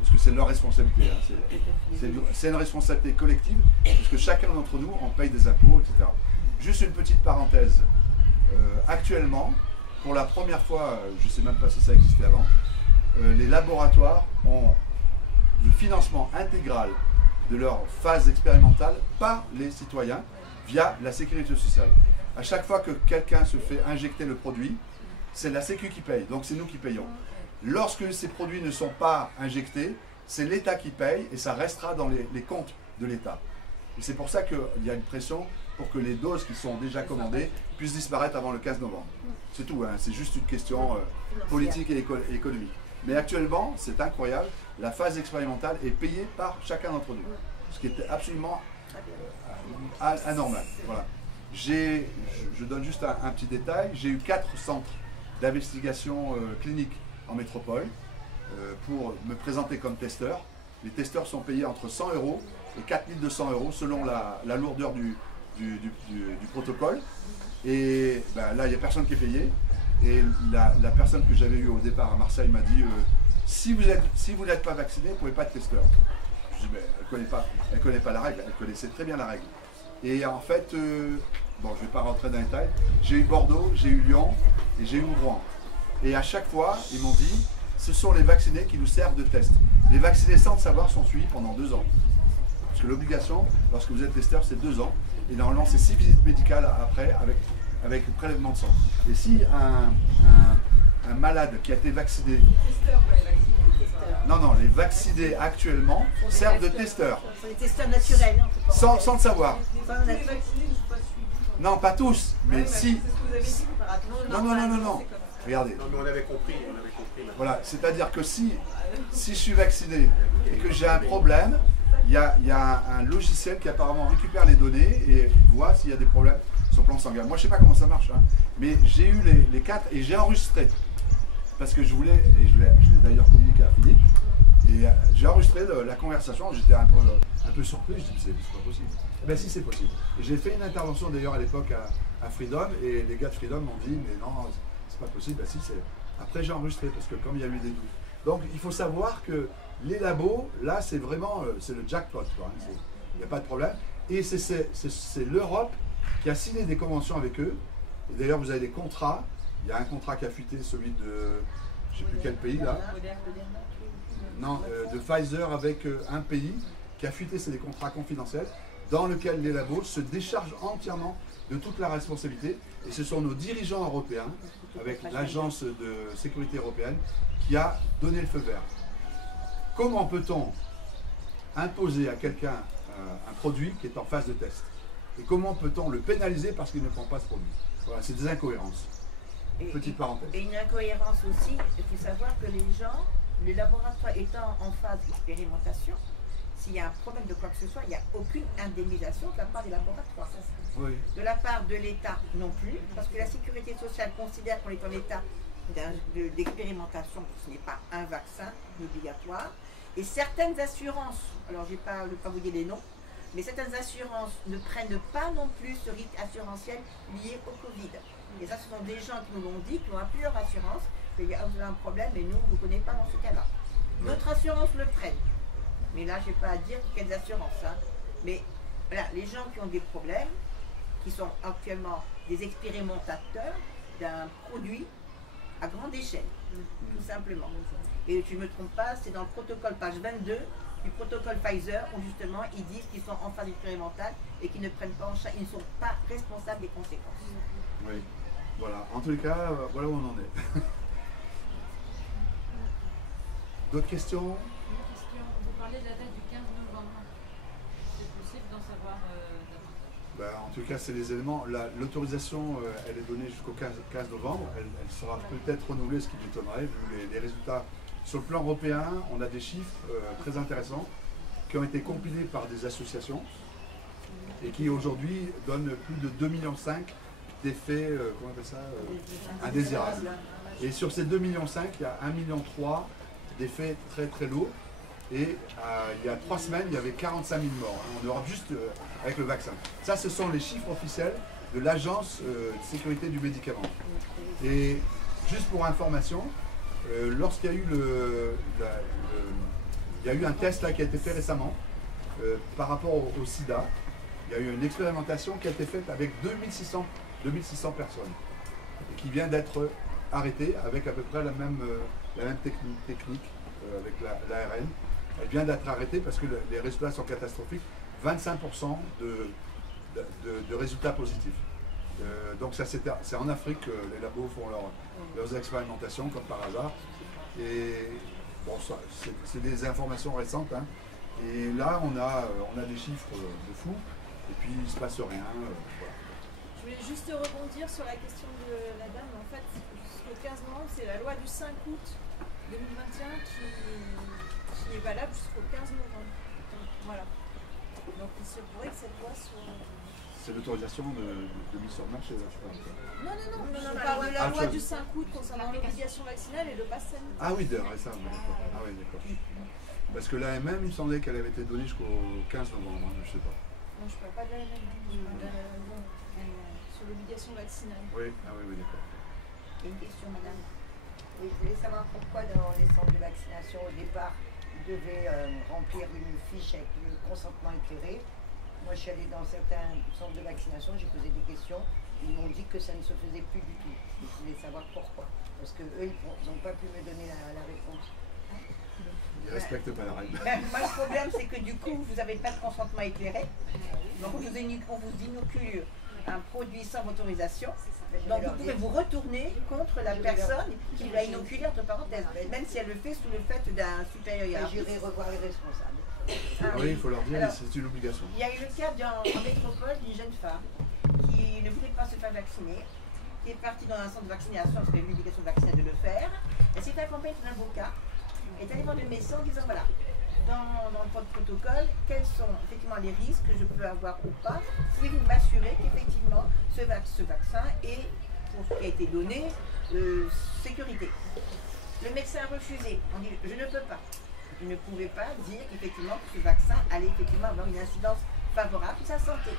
Parce que c'est leur responsabilité, hein. C'est une responsabilité collective, parce que chacun d'entre nous, on paye des impôts, etc. Juste une petite parenthèse, actuellement, pour la première fois, je ne sais même pas si ça existait avant, les laboratoires ont le financement intégral de leur phase expérimentale par les citoyens via la sécurité sociale. À chaque fois que quelqu'un se fait injecter le produit, c'est la Sécu qui paye, donc c'est nous qui payons. Lorsque ces produits ne sont pas injectés, c'est l'État qui paye et ça restera dans les comptes de l'État. Et c'est pour ça qu'il y a une pression pour que les doses qui sont déjà commandées puissent disparaître avant le 15 novembre. C'est tout, hein, c'est juste une question politique et économique. Mais actuellement, c'est incroyable, la phase expérimentale est payée par chacun d'entre nous, ce qui était absolument anormal. Voilà. Je donne juste un petit détail, j'ai eu 4 centres d'investigation clinique en métropole pour me présenter comme testeur. Les testeurs sont payés entre 100 € et 4 200 € selon la lourdeur du protocole. Et ben, là, il n'y a personne qui est payé. Et la personne que j'avais eue au départ à Marseille m'a dit si vous n'êtes pas vacciné, vous ne pouvez pas être testeur. Je dis, mais elle connaît pas la règle, elle connaissait très bien la règle. Et en fait, bon, je ne vais pas rentrer dans les détails, j'ai eu Bordeaux, j'ai eu Lyon et j'ai eu Rouen. Et à chaque fois, ils m'ont dit, ce sont les vaccinés qui nous servent de test. Les vaccinés sans le savoir sont suivis pendant 2 ans. Parce que l'obligation, lorsque vous êtes testeur, c'est 2 ans. Et normalement, c'est 6 visites médicales après avec le prélèvement de sang. Et si un malade qui a été vacciné... Non, les vaccinés actuellement servent de testeurs. Ce sont des testeurs naturels. Sans le savoir. Non, pas tous, mais si... Non. Regardez. Non, mais on avait compris. Voilà, c'est-à-dire que si je suis vacciné et que j'ai un problème, il y a un logiciel qui apparemment récupère les données et voit s'il y a des problèmes sur le plan sanguin. Moi, je ne sais pas comment ça marche, hein, mais j'ai eu les 4 et j'ai enregistré. Parce que je voulais, et je l'ai d'ailleurs communiqué à Philippe, et j'ai enregistré la conversation, j'étais un peu surpris, je dis c'est pas possible. Eh bien si, c'est possible. Et j'ai fait une intervention d'ailleurs à l'époque à Freedom, et les gars de Freedom m'ont dit mais non, c'est pas possible. Ben si, après j'ai enregistré, parce que comme il y a eu des doutes. Donc il faut savoir que les labos, là c'est vraiment, c'est le jackpot, hein, il n'y a pas de problème. Et c'est l'Europe qui a signé des conventions avec eux, et d'ailleurs vous avez des contrats. Il y a un contrat qui a fuité, celui de, je ne sais plus quel pays là. Non, de Pfizer avec un pays qui a fuité, c'est des contrats confidentiels, dans lesquels les labos se déchargent entièrement de toute la responsabilité. Et ce sont nos dirigeants européens, avec l'agence de sécurité européenne, qui a donné le feu vert. Comment peut-on imposer à quelqu'un un produit qui est en phase de test? Et comment peut-on le pénaliser parce qu'il ne prend pas ce produit? Voilà, c'est des incohérences. Petite parenthèse. Et une incohérence aussi, il faut savoir que les gens, le laboratoire étant en phase d'expérimentation, s'il y a un problème de quoi que ce soit, il n'y a aucune indemnisation de la part des laboratoires. Oui. De la part de l'État non plus, parce que la sécurité sociale considère qu'on est en état d'expérimentation, ce n'est pas un vaccin obligatoire. Et certaines assurances, alors je ne vais pas vous dire les noms, mais certaines assurances ne prennent pas non plus ce risque assurantiel lié au Covid. Et ça, ce sont des gens qui nous l'ont dit, qui ont appelé leur assurance, qu'il y a un problème et nous, on ne vous connaît pas dans ce cas-là. Notre assurance le prenne. Mais là, je n'ai pas à dire quelles assurances. Hein. Mais voilà, les gens qui ont des problèmes, qui sont actuellement des expérimentateurs d'un produit à grande échelle, tout simplement. Et je ne me trompe pas, c'est dans le protocole page 22 du protocole Pfizer, où justement ils disent qu'ils sont en phase expérimentale et qu'ils ne prennent pas en charge, ils ne sont pas responsables des conséquences. Oui, voilà. En tous les cas, voilà où on en est. D'autres questions? Une question. Vous parlez de la date du 15 novembre. C'est possible d'en savoir davantage? Ben, en tout cas, c'est les éléments. L'autorisation, elle est donnée jusqu'au 15 novembre. Elle sera peut-être renouvelée, ce qui m'étonnerait, vu les résultats. Sur le plan européen, on a des chiffres très intéressants qui ont été compilés par des associations et qui aujourd'hui donnent plus de 2,5 millions d'effets, comment on appelle ça, indésirables. Et sur ces 2,5 millions, il y a 1,3 million d'effets très très lourds. Et il y a 3 semaines, il y avait 45 000 morts en Europe, juste avec le vaccin. Ça, ce sont les chiffres officiels de l'Agence de sécurité du médicament. Et juste pour information, lorsqu'il y a eu il y a eu un test là, qui a été fait récemment par rapport au sida, il y a eu une expérimentation qui a été faite avec 2600 personnes et qui vient d'être arrêtée avec à peu près la même technique avec l'ARN. Elle vient d'être arrêtée parce que les résultats sont catastrophiques. 25% de résultats positifs. Donc ça c'est en Afrique que les labos font leurs expérimentations comme par hasard. Et bon, c'est des informations récentes. Hein. Et là on a des chiffres de fou. Et puis il ne se passe rien. Voilà. Je voulais juste rebondir sur la question de la dame. En fait, jusqu'au 15 novembre, c'est la loi du 5 août 2021 qui est valable jusqu'au 15 novembre. Donc, voilà. Donc il se pourrait que cette loi soit... C'est l'autorisation de mise sur le marché, là, je pense. Non, je parle de la loi du 5 août concernant l'obligation vaccinale et le pass sanitaire. Ah oui, d'accord. Ah oui, d'accord. Parce que l'AMM, il me semblait qu'elle avait été donnée jusqu'au 15 novembre, hein, je sais pas. Non, je ne parle pas de la même, je parle de la loi sur l'obligation vaccinale. Oui, d'accord. Une question, madame. Oui, je voulais savoir pourquoi dans les centres de vaccination, au départ, ils devaient remplir une fiche avec le consentement éclairé. Moi, je suis allée dans certains centres de vaccination, j'ai posé des questions. Ils m'ont dit que ça ne se faisait plus du tout. Je voulais savoir pourquoi. Parce qu'eux, ils n'ont pas pu me donner la réponse. Ils ne respectent pas la règle. Moi, le problème, c'est que du coup, vous n'avez pas de consentement éclairé. Donc, on vous inocule un produit sans autorisation. Donc, vous pouvez vous retourner contre la personne qui l'a inoculé, entre parenthèses, même si elle le fait sous le fait d'un supérieur hiérarchique. J'irai revoir les responsables. Ah oui, il faut leur dire, c'est une obligation. Il y a eu le cas en métropole d'une jeune femme qui ne voulait pas se faire vacciner, qui est partie dans un centre de vaccination parce qu'elle avait l'obligation vaccinale de le faire. Elle s'est accompagnée d'un avocat, est allée voir le médecin en disant voilà, dans le protocole, quels sont effectivement les risques que je peux avoir ou pas. Pouvez-vous m'assurer qu'effectivement ce vaccin est, pour ce qui a été donné, sécurité. Le médecin a refusé. On dit je ne peux pas. Je ne pouvais pas dire qu'effectivement ce vaccin allait effectivement avoir une incidence favorable sur sa santé.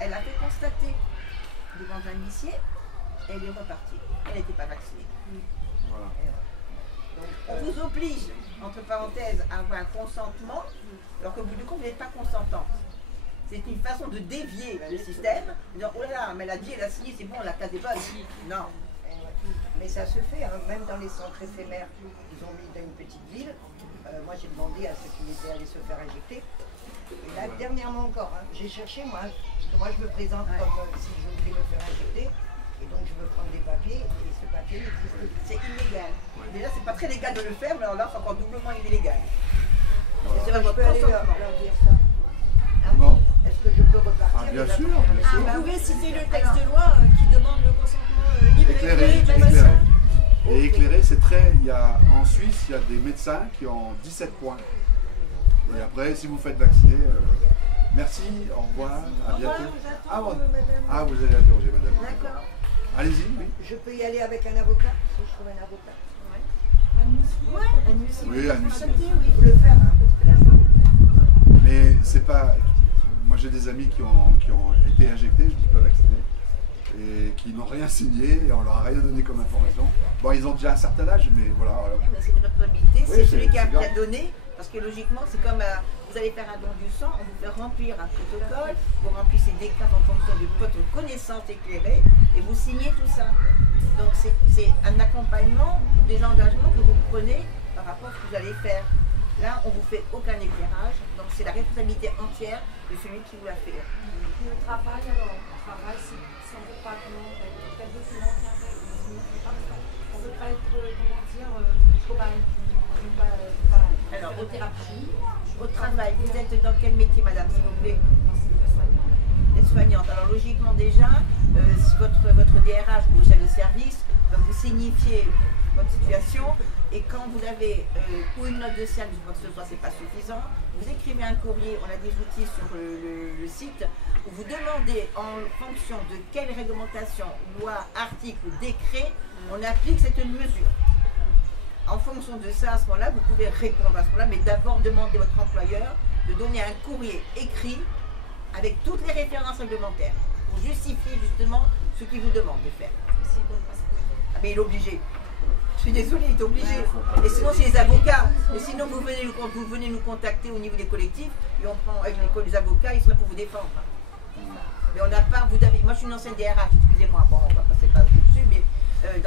Elle a fait constater devant un huissier, elle est repartie. Elle n'était pas vaccinée. Voilà. Donc, on vous oblige, entre parenthèses, à avoir un consentement, alors que du coup vous n'êtes pas consentante. C'est une façon de dévier le système, en disant oh là là, mais elle a dit, elle a signé, c'est bon, la case est bonne. Non. Mais ça se fait, hein, même dans les centres éphémères, ils ont mis dans une petite ville. Moi j'ai demandé à ceux qui étaient allés se faire injecter. Et là, dernièrement encore, hein, j'ai cherché moi, parce que moi je me présente comme si je voulais me faire injecter. Et donc je veux prendre des papiers, et ce papier existe. C'est illégal. Déjà, c'est pas très légal de le faire, mais alors là, c'est encore doublement illégal. Voilà. C'est votre Je peux aller consentement. leur dire ça. Hein? Bon. Est-ce que je peux repartir? Ah, bien sûr, bien sûr. Vous pouvez citer le texte de loi qui demande le consentement libre et Éclairé, éclairé de la éclairé. nation. Et éclairé, c'est très. En Suisse, il y a des médecins qui ont 17 points. Et après, si vous faites vacciner, merci, au revoir, à bientôt. Ah, vous allez interroger, madame. D'accord. Allez-y, oui. Je peux y aller avec un avocat, si je trouve un avocat. Oui, un huissier. Il faut le faire, hein. Mais c'est pas. Moi, j'ai des amis qui ont été injectés, je ne dis pas vaccinés, et qui n'ont rien signé, et on leur a rien donné comme information. Bon, ils ont déjà un certain âge, mais voilà. Oui, mais c'est une responsabilité, Oui, c'est celui qui a grave. donné, parce que logiquement, c'est comme vous allez faire un don du sang, on vous fait remplir un protocole, vous remplissez des cases en fonction de votre connaissance éclairée, et vous signez tout ça. Donc c'est un accompagnement, des engagements que vous prenez par rapport à ce que vous allez faire. Là, on ne vous fait aucun éclairage, donc c'est la responsabilité entière de celui qui vous l'a fait. Le travail, alors, le travail, ça ne veut pas comment, quel document on ne veut pas être, comment dire, cobaye. Alors, au travail, vous êtes dans quel métier, madame, s'il vous plaît? Aide-soignante. Alors, logiquement, déjà, votre DRH ou chef de service va vous signifier votre situation. Et quand vous avez ou une note de service ou quoi que ce soit, c'est pas suffisant, vous écrivez un courrier, on a des outils sur le site, où vous demandez en fonction de quelle réglementation, loi, article ou décret, on applique cette mesure. En fonction de ça, à ce moment-là, vous pouvez répondre à ce moment-là, mais d'abord demandez à votre employeur de donner un courrier écrit avec toutes les références réglementaires pour justifier justement ce qu'il vous demande de faire. Ah, mais il est obligé. Je suis désolée, il est obligé. Et sinon, c'est les avocats. Et sinon, vous venez nous contacter au niveau des collectifs et on prend avec les avocats, ils sont là pour vous défendre. Mais on n'a pas, moi je suis une ancienne DRH, excusez-moi, bon, on va passer pas dessus, mais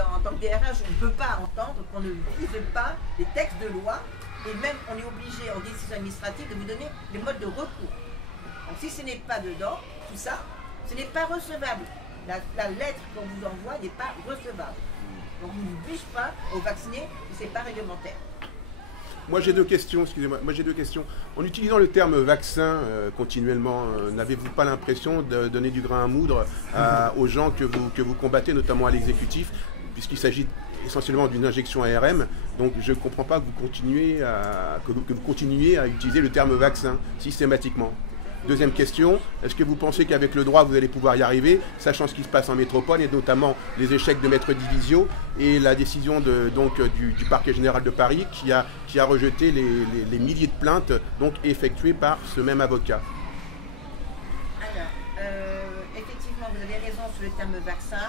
en tant que DRH, on ne peut pas entendre qu'on ne vise pas les textes de loi et même on est obligé en décision administrative de vous donner les modes de recours. Donc si ce n'est pas dedans, tout ça, ce n'est pas recevable. La lettre qu'on vous envoie n'est pas recevable. Donc on n'oblige pas aux vaccinés, ce n'est pas réglementaire. Moi j'ai deux questions, excusez-moi. Moi j'ai deux questions. En utilisant le terme vaccin continuellement, n'avez-vous pas l'impression de donner du grain à moudre aux gens que vous combattez, notamment à l'exécutif, puisqu'il s'agit essentiellement d'une injection ARM. Donc je ne comprends pas que vous continuiez à utiliser le terme vaccin systématiquement. Deuxième question, est-ce que vous pensez qu'avec le droit, vous allez pouvoir y arriver, sachant ce qui se passe en métropole, et notamment les échecs de Maître Divisio et la décision du parquet général de Paris qui a rejeté les milliers de plaintes effectuées par ce même avocat? Alors, effectivement, vous avez raison sur le terme vaccin.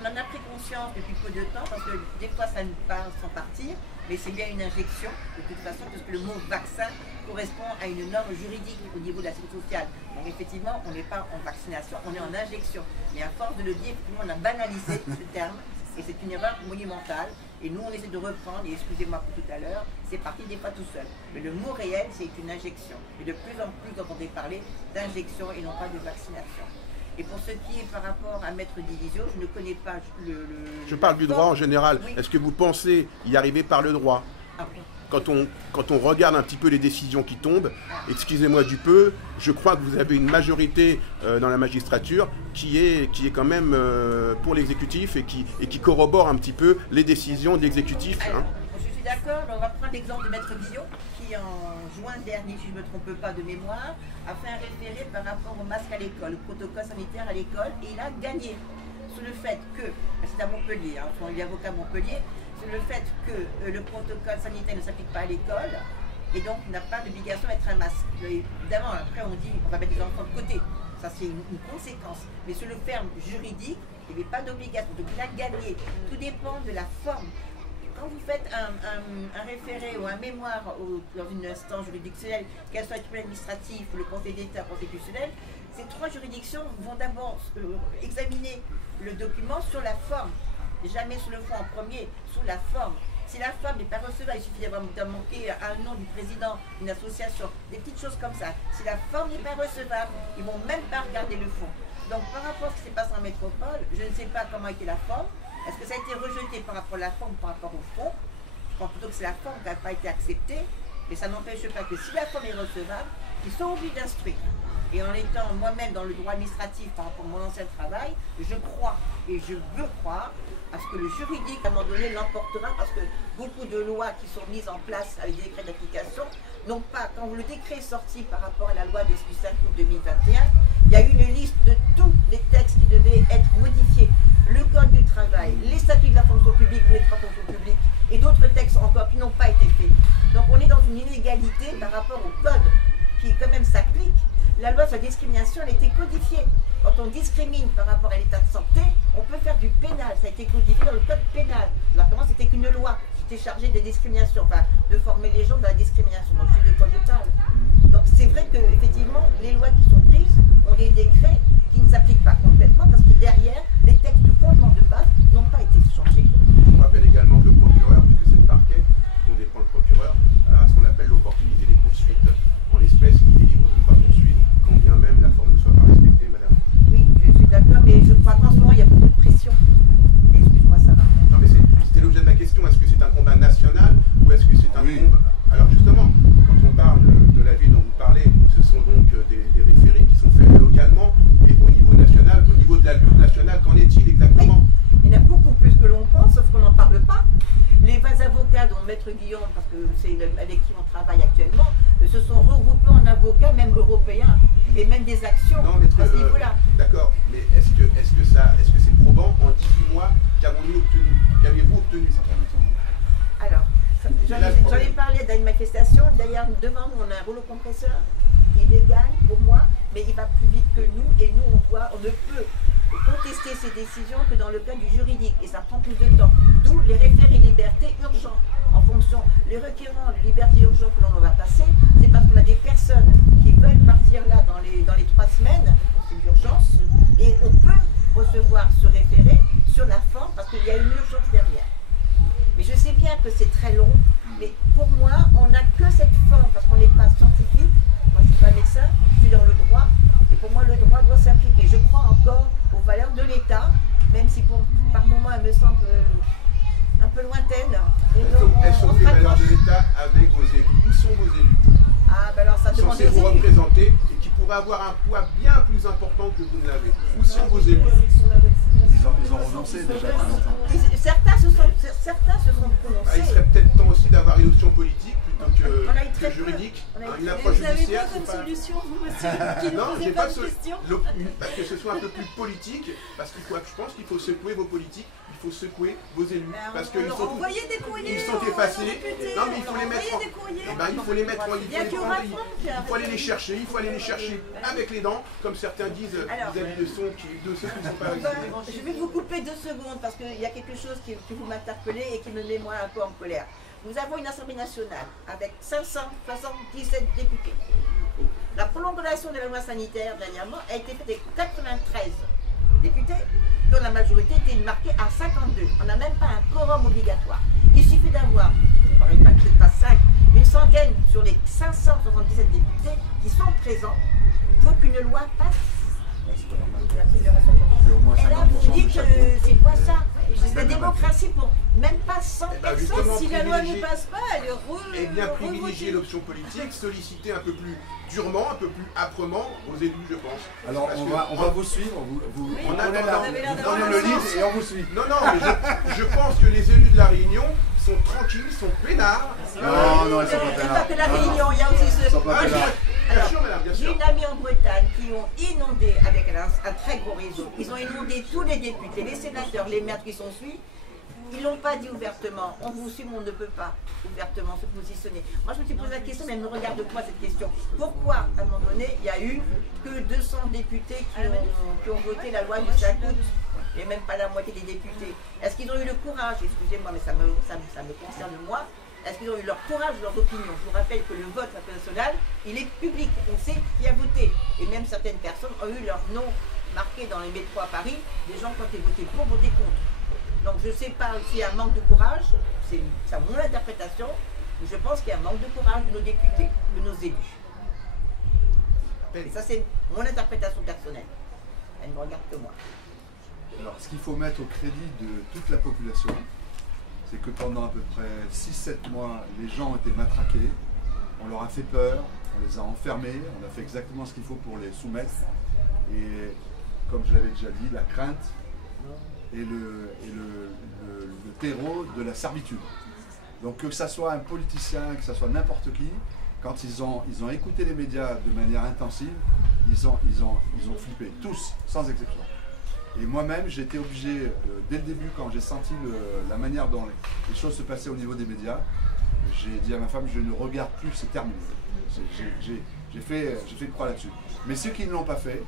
On en a pris conscience depuis peu de temps, parce que des fois, ça nous parle sans partir, mais c'est bien une injection, de toute façon, parce que le mot vaccin correspond à une norme juridique au niveau de la sécurité sociale. Donc effectivement, on n'est pas en vaccination, on est en injection. Mais à force de le dire, effectivement, on a banalisé ce terme, et c'est une erreur monumentale. Et nous, on essaie de reprendre, et excusez-moi pour tout à l'heure, c'est parti des pas tout seul. Mais le mot réel, c'est une injection. Et de plus en plus, vous entendez parler d'injection et non pas de vaccination. Et pour ce qui est par rapport à Maître Divisio, je ne connais pas Je parle du droit en général. Oui. Est-ce que vous pensez y arriver par le droit? Ah oui. Quand on regarde un petit peu les décisions qui tombent, excusez-moi du peu, je crois que vous avez une majorité dans la magistrature qui est quand même pour l'exécutif et qui corrobore un petit peu les décisions de l'exécutif. Hein. Je suis d'accord, on va prendre l'exemple de Maître Guillon qui en juin dernier, si je ne me trompe pas de mémoire, a fait un référé par rapport au masque à l'école, au protocole sanitaire à l'école, et il a gagné sur le fait que, c'est à Montpellier, hein, il est avocat à Montpellier, le fait que le protocole sanitaire ne s'applique pas à l'école et donc n'a pas d'obligation d'être un masque. Évidemment, après on dit on va mettre les enfants de côté, ça c'est une conséquence. Mais sur le terme juridique, il n'y avait pas d'obligation, donc il a gagné. Tout dépend de la forme. Quand vous faites un référé ou un mémoire dans une instance juridictionnelle, qu'elle soit administrative ou le Conseil d'État constitutionnel, ces trois juridictions vont d'abord examiner le document sur la forme. Jamais sur le fond en premier, sous la forme. Si la forme n'est pas recevable, il suffit d'avoir manqué un nom du président d'une association, des petites choses comme ça. Si la forme n'est pas recevable, ils ne vont même pas regarder le fond. Donc par rapport à ce qui s'est passé en métropole, je ne sais pas comment était la forme. Est-ce que ça a été rejeté par rapport à la forme ou par rapport au fond? Je pense plutôt que c'est la forme qui n'a pas été acceptée, mais ça n'empêche pas que si la forme est recevable, ils sont obligés d'instruire. Et en étant moi-même dans le droit administratif par rapport à mon ancien travail, je crois et je veux croire à ce que le juridique, à un moment donné, l'emportera, parce que beaucoup de lois qui sont mises en place avec des décrets d'application, non pas, quand le décret est sorti par rapport à la loi du 5 août 2021, il y a eu une liste de tous les textes qui devaient être modifiés. Le code du travail, les statuts de la fonction publique, les trois fonctions publiques, et d'autres textes encore qui n'ont pas été faits. Donc on est dans une inégalité par rapport au code qui quand même s'applique. La loi sur la discrimination, elle a été codifiée. Quand on discrimine par rapport à l'état de santé, on peut faire du pénal. Ça a été codifié dans le code pénal. Alors comment c'était qu'une loi qui était chargée de discrimination, enfin de former les gens de la discrimination. Donc c'est de quoi je parle. Donc c'est vrai que effectivement, les lois qui sont prises ont des décrets qui ne s'appliquent pas complètement parce que derrière, les textes de fondement de base n'ont pas été changés. Je rappelle également que le procureur, puisque c'est le parquet dont dépend le procureur, a ce qu'on appelle l'opportunité des poursuites en l'espèce qui est libre de ne pas poursuivre, quand bien même la forme ne soit pas respectée, madame. Oui, je suis d'accord, mais je crois qu'en ce moment, il y a beaucoup de pression. Excuse-moi, ça va. Non, mais c'était l'objet de ma question. Est-ce que c'est un combat national ou est-ce que c'est un Maître Guillaume, parce que c'est avec qui on travaille actuellement, se sont regroupés en avocats, même européens, et même des actions à ce niveau-là. D'accord, mais est-ce que c'est probant en 18 mois qu'avez-vous obtenu ça? Alors, j'en ai parlé dans une manifestation. D'ailleurs, devant nous, on a un rouleau compresseur illégal pour moi, mais il va plus vite que nous, et nous, on ne peut contester ces décisions que dans le cas du juridique, et ça prend plus de temps. D'où les référés liberté urgents. En fonction, les requérants de liberté urgents que l'on va passer, c'est parce qu'on a des personnes qui veulent partir là dans les 3 semaines, c'est d'urgence, et on peut recevoir ce référé sur la forme parce qu'il y a une urgence derrière. Mais je sais bien que c'est très long, mais pour moi, on n'a que cette forme parce qu'on n'est pas scientifique. Moi, je ne suis pas médecin, je suis dans le droit, et pour moi, le droit doit s'appliquer. Je crois encore aux valeurs de l'État, même si par moments, elles me semblent un peu lointaines. Elles sont les valeurs de l'État avec vos élus. Où sont vos élus? Ah, ben alors ça demande censés vous représenter et qui pourraient avoir un poids bien plus important que vous ne l'avez. Où sont vos élus? Ils ont renoncé déjà depuis longtemps. Certains se sont prononcés. Ah, il serait peut-être temps aussi d'avoir une option politique plutôt que juridique. Une approche judiciaire. Vous n'avez pas comme solution, vous aussi, qui non, ne posez pas pas de questions. Parce que ce soit un peu plus politique, parce que je pense qu'il faut secouer vos politiques, il faut secouer vos élus. Parce qu'ils sont envoyez des courriers, ils sont effacés. Députés, Non, mais il faut les mettre des courriers. il faut les mettre il faut aller les chercher, avec les dents, comme certains disent vis-à-vis de ceux qui ne sont pas vaccinés. Je vais vous couper 2 secondes parce qu'il y a quelque chose qui vous m'interpellez et qui me met moi un peu en colère. Nous avons une Assemblée nationale avec 577 députés. La prolongation de la loi sanitaire dernièrement a été faite avec 93 députés, dont la majorité était marquée à 52. On n'a même pas un quorum obligatoire. Il suffit d'avoir, peut-être pas 5, une centaine sur les 577 députés qui sont présents pour qu'une loi passe. Et là, vous dites, c'est quoi ça? La démocratie pour même pas 100 personnes. Si la loi ne passe pas, elle est et bien privilégier l'option politique, solliciter un peu plus durement, un peu plus âprement aux élus, je pense. Alors on va vous suivre, vous prenez le livre et on vous suit. Non, mais je pense que les élus de la Réunion sont tranquilles, sont peinards. Non, ils sont pas peinards. Pas que la Réunion, il y a aussi ce... Bien sûr, madame, bien sûr. J'ai une amie en Bretagne qui ont inondé avec un très gros réseau. Ils ont inondé tous les députés, les sénateurs, les maires qui sont suivis. Ils ne l'ont pas dit ouvertement. On vous suit, mais on ne peut pas ouvertement se positionner. Moi, je me suis posé la question, mais elle me regarde de quoi cette question? Pourquoi, à un moment donné, il n'y a eu que 200 députés qui ont voté la loi du 5 août et même pas la moitié des députés? Est-ce qu'ils ont eu le courage, excusez-moi, mais ça me concerne moi, est-ce qu'ils ont eu leur courage, leur opinion? Je vous rappelle que le vote national, il est public, on sait qui a voté. Et même certaines personnes ont eu leur nom marqué dans les métros à Paris, des gens qui ont été votés pour, voter contre. Donc je ne sais pas s'il y a un manque de courage, c'est mon interprétation, mais je pense qu'il y a un manque de courage de nos députés, de nos élus. Et ça c'est mon interprétation personnelle. Elle ne me regarde que moi. Alors ce qu'il faut mettre au crédit de toute la population, c'est que pendant à peu près 6-7 mois, les gens ont été matraqués, on leur a fait peur, on les a enfermés, on a fait exactement ce qu'il faut pour les soumettre. Et comme je l'avais déjà dit, la crainte est le terreau de la servitude. Donc que ça soit un politicien, que ça soit n'importe qui, quand ils ont écouté les médias de manière intensive, ils ont flippé, tous, sans exception. Et moi-même, j'ai été obligé, dès le début, quand j'ai senti la manière dont les choses se passaient au niveau des médias, j'ai dit à ma femme, je ne regarde plus, c'est terminé. J'ai fait une croix là-dessus. Mais ceux qui ne l'ont pas fait,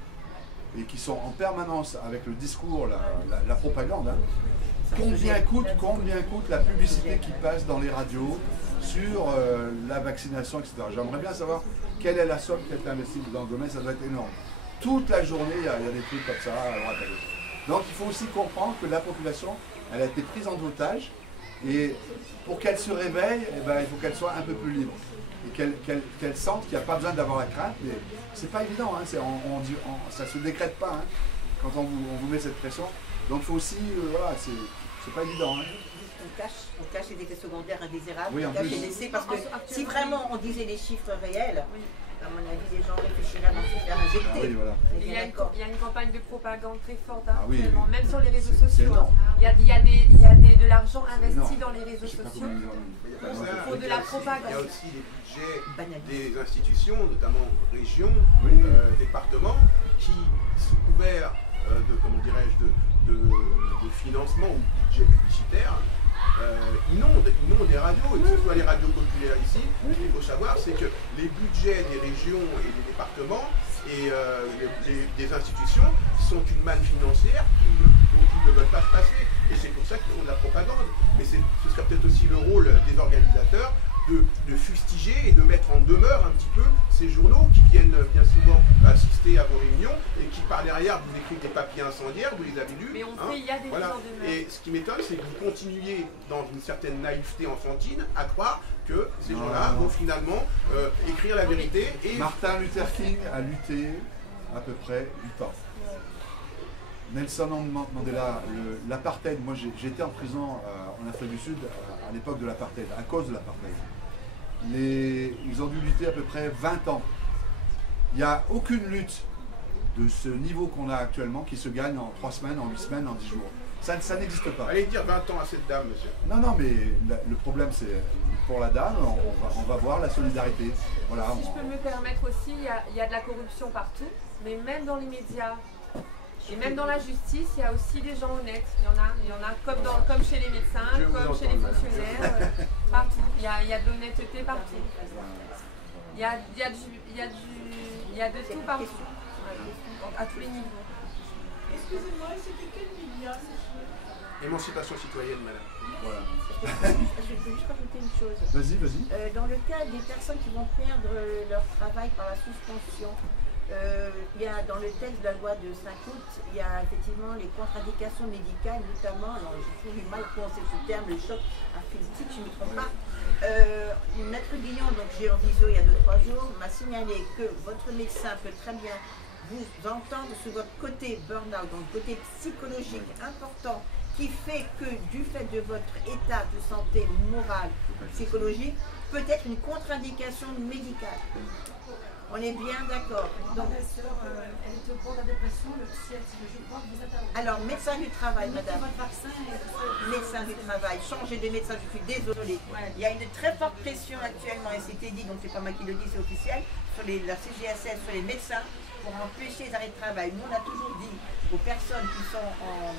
et qui sont en permanence avec le discours, la propagande, hein, combien coûte la publicité qui passe dans les radios sur la vaccination, etc. J'aimerais bien savoir quelle est la somme qui a été investie dans le domaine, ça doit être énorme. Toute la journée, il y a des trucs comme ça, à droite, à gauche. Donc il faut aussi comprendre que la population, elle a été prise en otage, et pour qu'elle se réveille, il faut qu'elle soit un peu plus libre. Et qu'elle sente qu'il n'y a pas besoin d'avoir la crainte, mais c'est pas évident, hein, ça ne se décrète pas hein, quand on vous met cette pression. Donc il faut aussi, voilà, c'est pas évident. Hein. On cache les effets secondaires indésirables, oui, on cache les décès, parce que si vraiment on disait les chiffres réels, À mon avis, les gens réfléchiraient avant de se faire injecter. Ah oui, voilà. On est Il y, bien a d'accord. il y a une campagne de propagande très forte, Ah oui, actuellement, oui. même sur les réseaux C'est sociaux. énorme. Il y a de l'argent investi énorme. dans les réseaux Je sais pas sociaux. comment ils Il ont- faut de la propagande. Il y a aussi les budgets Banalisé. des institutions, notamment régions, Oui. départements, qui, sous couvert de, comment dirais-je, de financement ou de budget publicitaire, inondent des radios, et que ce soit les radios populaires ici. Ce qu'il faut savoir, c'est que les budgets des régions et des départements et des institutions sont une manne financière dont ils ne veulent pas se passer. Et c'est pour ça qu'ils font de la propagande. Mais ce serait peut-être aussi le rôle des organisateurs de fustiger et de mettre en demeure un petit peu ces journaux qui viennent bien souvent assister à vos réunions et qui par derrière vous écrivent des papiers incendiaires, vous les avez lus. Mais on sait, il y a des voilà. mises en demeure. Et ce qui m'étonne, c'est que vous continuiez dans une certaine naïveté enfantine à croire que ces Non. gens-là vont finalement écrire la vérité et Martin Luther King a lutté à peu près 8 ans. Nelson Mandela, l'apartheid, moi j'étais en prison en Afrique du Sud à l'époque de l'apartheid, à cause de l'apartheid. Ils ont dû lutter à peu près 20 ans. Il n'y a aucune lutte de ce niveau qu'on a actuellement qui se gagne en 3 semaines, en 8 semaines, en 10 jours. Ça n'existe pas. allez dire 20 ans à cette dame, monsieur. Non, non, mais le problème c'est, pour la dame, on va voir la solidarité. Voilà, Si je peux me permettre aussi, il y a de la corruption partout, mais même dans les médias et même dans la justice, il y a aussi des gens honnêtes. Il y en a comme chez les médecins, Je vous comme chez les entends, madame. fonctionnaires, partout. Il y a de l'honnêteté partout. Il y a de tout partout, voilà. À tous les niveaux. Excusez-moi, c'était quel média Émancipation citoyenne, madame. voilà. Je peux juste rajouter une chose. Vas-y, vas-y. Dans le cas des personnes qui vont perdre leur travail par la suspension, il y a dans le texte de la loi de 5 août, il y a effectivement les contre-indications médicales, notamment, alors j'ai toujours eu mal à prononcer ce terme, le choc arthritique, je ne me trompe pas. Maître Guillon, donc j'ai en visio il y a 2-3 jours, m'a signalé que votre médecin peut très bien vous entendre sur votre côté burn-out, donc côté psychologique important, qui fait que du fait de votre état de santé morale, psychologique, peut être une contre-indication médicale. On est bien d'accord. Donc, Ma soeur, elle était au bord de la dépression, le psy, je crois que vous êtes à... alors, médecin du travail, Mettez madame. votre vaccin et... Médecin du travail, changer de médecin, je suis désolée. Il y a une très forte pression actuellement, et c'était dit, donc c'est pas moi qui le dis, c'est officiel, sur la CGSS, sur les médecins, pour empêcher les arrêts de travail. Nous, on a toujours dit aux personnes qui sont en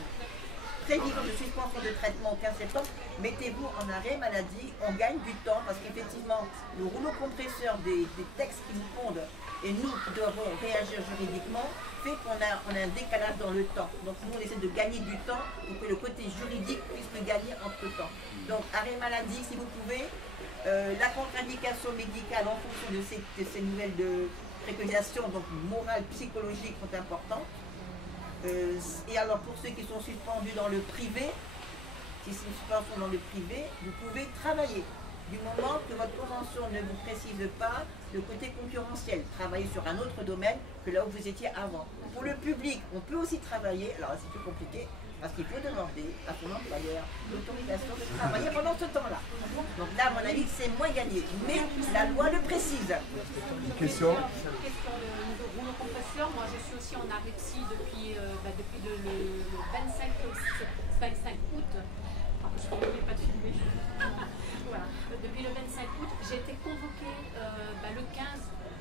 prévision de suspension de traitement au 15 septembre, mettez-vous en arrêt maladie, on gagne du temps, parce qu'effectivement, le rouleau compresseur des textes qui nous pondent, et nous qui devons réagir juridiquement, fait qu'on a un décalage dans le temps. Donc nous, on essaie de gagner du temps pour que le côté juridique puisse le gagner entre-temps. Donc arrêt maladie, si vous pouvez, la contre-indication médicale en fonction de ces nouvelles préconisations, donc morales, psychologiques, sont importantes. Et alors pour ceux qui sont suspendus dans le privé, si c'est une suspension dans le privé, vous pouvez travailler. Du moment que votre convention ne vous précise pas le côté concurrentiel, travailler sur un autre domaine que là où vous étiez avant. Pour le public, on peut aussi travailler, alors c'est plus compliqué, parce qu'il faut demander à son employeur l'autorisation de travailler pendant ce temps-là. Donc là, à mon avis, c'est moins gagné. Mais la loi le précise. Une question. Question de rouleau compresseur, moi je suis aussi en arrêt psy depuis le 25 août. Je ne voulais pas te filmer. Voilà. Depuis le 25 août, j'ai été convoquée le 15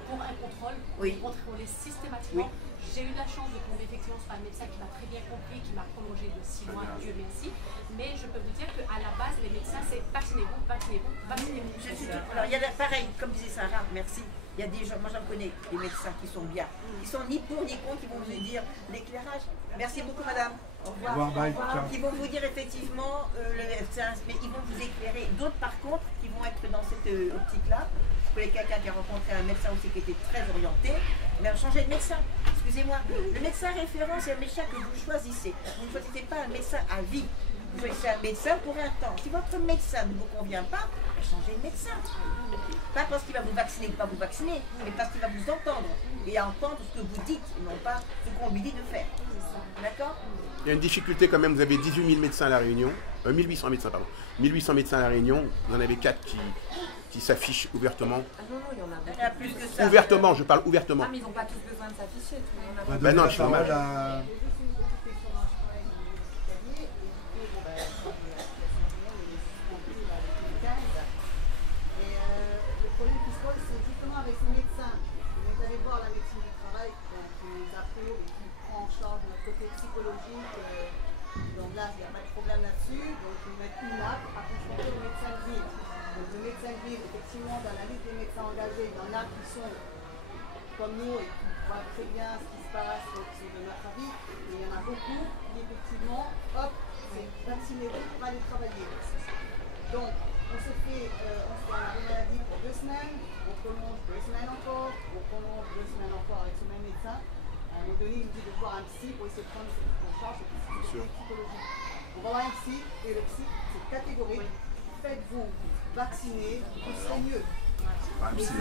pour un contrôle, Oui. contrôler systématiquement. Oui. J'ai eu la chance de tomber effectivement sur un médecin qui m'a très bien compris, qui m'a prolongé de 6 mois, Dieu merci. Mais je peux vous dire qu'à la base, les médecins, c'est vaccinez-vous, vaccinez-vous, vaccinez-vous. Je suis alors, il y a pareil, comme disait Sarah, merci. Il y a des gens, moi j'en connais, des médecins qui sont bien. Ils sont ni pour ni contre, qui vont vous dire l'éclairage. Merci beaucoup, madame. Au revoir. Au revoir, bye, ciao. Qui vont vous dire effectivement le médecin, mais ils vont vous éclairer. D'autres, par contre, qui vont être dans cette optique-là. Je connais quelqu'un qui a rencontré un médecin aussi qui était très orienté, mais a changé de médecin. Excusez-moi, le médecin référent, c'est un médecin que vous choisissez. Vous ne choisissez pas un médecin à vie. Vous choisissez un médecin pour un temps. Si votre médecin ne vous convient pas, changez de médecin. Pas parce qu'il va vous vacciner ou pas vous vacciner, mais parce qu'il va vous entendre et entendre ce que vous dites, et non pas ce qu'on lui dit de faire. D'accord ? Il y a une difficulté quand même, vous avez 18 000 médecins à La Réunion, 1800 médecins, pardon. 1800 médecins à La Réunion, vous en avez 4 qui s'affichent ouvertement. Ah non, non, il y en a beaucoup. Il y en a plus que ça. Ouvertement, je parle ouvertement. Ah, mais ils n'ont pas tous besoin de s'afficher. Ben non, je suis mal. Donc là, il n'y a pas de problème là-dessus. Donc, ils mettent une app à confronter au médecin de ville. Donc, le médecin de ville, effectivement, dans la liste des médecins engagés, il y en a qui sont comme nous et qui voient très bien ce qui se passe, qui sont de notre avis. Mais il y en a beaucoup qui, effectivement, hop, c'est vacciné pour aller travailler. Donc, on se fait un arrêt maladie pour 2 semaines, on prolonge 2 semaines encore, on prolonge 2 semaines encore avec ce même médecin. À un moment donné, il me dit de voir un psy pour essayer de prendre en charge c'est psychologique. On va voir un psy et le psy, c'est catégorique. Faites-vous vacciner, vous serez mieux. C'est pas un psy.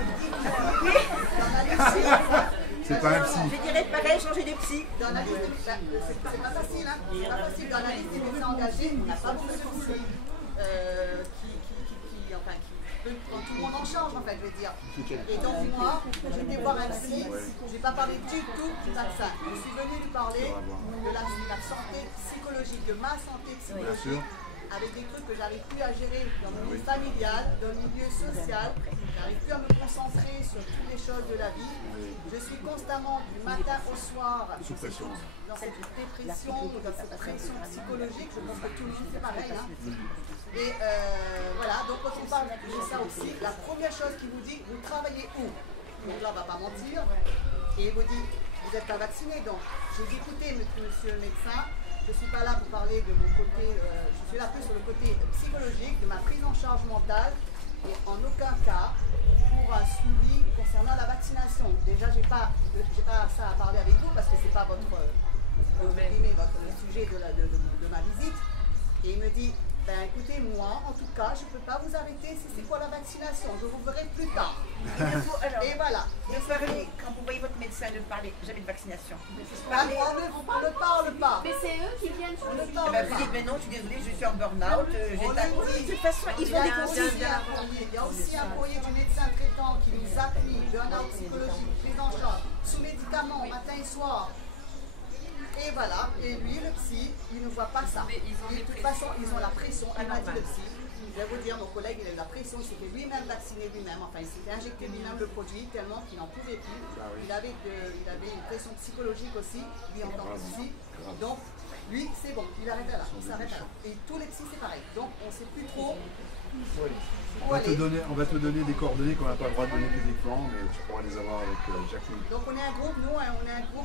C'est pas un psy. Je dirais pareil, changer de psy. Dans la liste, c'est pas facile, hein. C'est pas facile. Dans la liste des médecins engagés, on n'a pas beaucoup de psy qui peut prendre tout le monde en charge, en fait, je veux dire. Et donc moi, j'étais voir un psy, je n'ai pas parlé du tout du vaccin. Je suis venue lui parler de la santé psychologique, de ma santé psychologique, avec des trucs que j'arrive plus à gérer dans le milieu familial, dans le milieu social. J'arrive plus à me concentrer sur toutes les choses de la vie. Je suis constamment du matin au soir dans cette dépression ou dans cette pression psychologique. Je pense que tout le monde fait pareil. Hein. Et voilà, donc quand on parle de ça aussi, la première chose qu'il vous dit, vous travaillez où? Donc là, on ne va pas mentir. Et il vous dit, vous n'êtes pas vacciné. Donc, je dis, écoutez, monsieur le médecin, je ne suis pas là pour parler de mon côté, je suis là plus sur le côté psychologique, de ma prise en charge mentale, et en aucun cas pour un suivi concernant la vaccination. Déjà, je n'ai pas ça à parler avec vous parce que ce n'est pas votre sujet de ma visite. Et il me dit, ben écoutez, moi, en tout cas, je ne peux pas vous arrêter si c'est pour la vaccination. Je vous verrai plus tard. Et voilà. Quand vous voyez votre médecin, ne parlez jamais de vaccination. On ne parle pas. Mais c'est eux qui viennent choisir. Vous dites, mais non, je suis désolée, je suis en burn-out. De toute façon, ils ont des consignes. Il y a aussi un courrier du médecin traitant qui nous appuie, burn-out psychologique, prise en charge, sous médicaments, matin et soir. Et voilà, et lui, le psy, il ne voit pas ça. De toute façon, ils ont la pression, il m'a dit le psy. Je vais vous dire, mon collègue, il a eu la pression, il s'est fait lui-même vacciner lui-même, enfin il s'est injecté lui-même le produit tellement qu'il n'en pouvait plus. Il avait une pression psychologique aussi, lui en tant que psy. Donc, lui, c'est bon, il arrête là, il s'arrête là. Et tous les psys, c'est pareil. Donc, on ne sait plus trop. On va te donner des coordonnées qu'on n'a pas le droit de donner publiquement, mais tu pourras les avoir avec Jacqueline. Donc on est un groupe,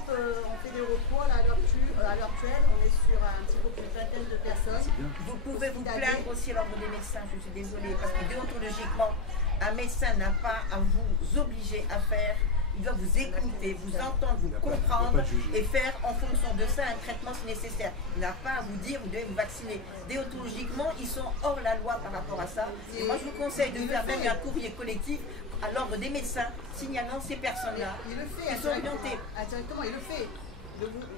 on fait des recours à l'heure actuelle, on est sur un petit peu plus d'une vingtaine de personnes. Vous pouvez vous plaindre aussi à l'ordre des médecins, je suis désolée, parce que déontologiquement, un médecin n'a pas à vous obliger à faire. Il doit vous écouter, vous entendre, vous comprendre et faire en fonction de ça un traitement si nécessaire. Il n'a pas à vous dire vous devez vous vacciner. Déontologiquement, ils sont hors la loi par rapport à ça. Et moi, je vous conseille de faire même un courrier collectif à l'ordre des médecins signalant ces personnes-là. Il le fait, ils sont orientés. Indirectement, il le fait.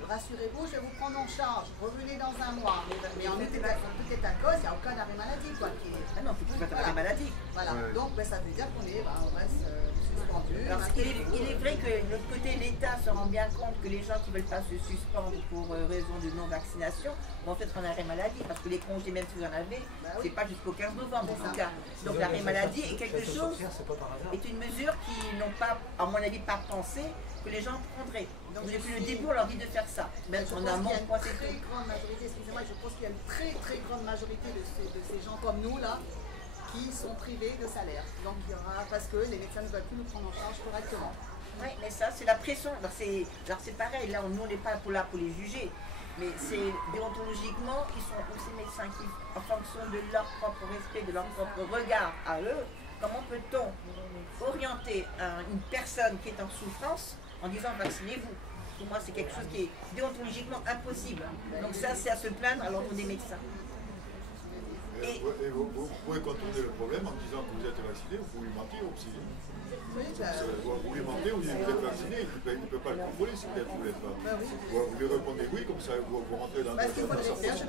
Rassurez-vous, je vais vous prendre en charge. Revenez dans un mois. Mais en tout état de cause, il n'y a aucun arrêt maladie. Quoi, Ah non, il faut pas arrêt maladie. Voilà. Donc, ça veut dire qu'on reste suspendu. Alors, il est vrai que de l'autre côté, l'État se rend bien compte que les gens qui ne veulent pas se suspendre pour raison de non-vaccination vont être en arrêt maladie. Parce que les congés, même si vous en avez, c'est pas jusqu'au 15 novembre en tout cas. Donc l'arrêt maladie est quelque chose, est une mesure qui n'ont pas, à mon avis, pas pensé que les gens prendraient. Donc depuis le début, on leur dit de faire ça. Même en amont, je pense qu'il y a une très grande majorité, excusez-moi, je pense qu'il y a une très très grande majorité de ces gens comme nous là, qui sont privés de salaire. Donc il y aura, parce que les médecins ne veulent plus nous prendre en charge correctement. Oui, mais ça, c'est la pression. Alors c'est pareil, là, nous, on n'est pas là pour les juger. Mais c'est déontologiquement, ils sont aussi médecins qui, en fonction de leur propre respect, de leur propre regard à eux, comment peut-on orienter une personne qui est en souffrance en disant vaccinez-vous? Pour moi, c'est quelque chose qui est déontologiquement impossible. Donc ça, c'est à se plaindre à l'ordre des médecins. Et vous pouvez contourner le problème en disant que vous êtes vacciné, vous pouvez mentir au psy. Vous lui mentez, vous dites que vous êtes vacciné, il ne peut pas le contrôler si vous ne l'êtes pas. Vous lui répondez oui, comme ça vous rentrez dans ce qu'il faudrait faire, je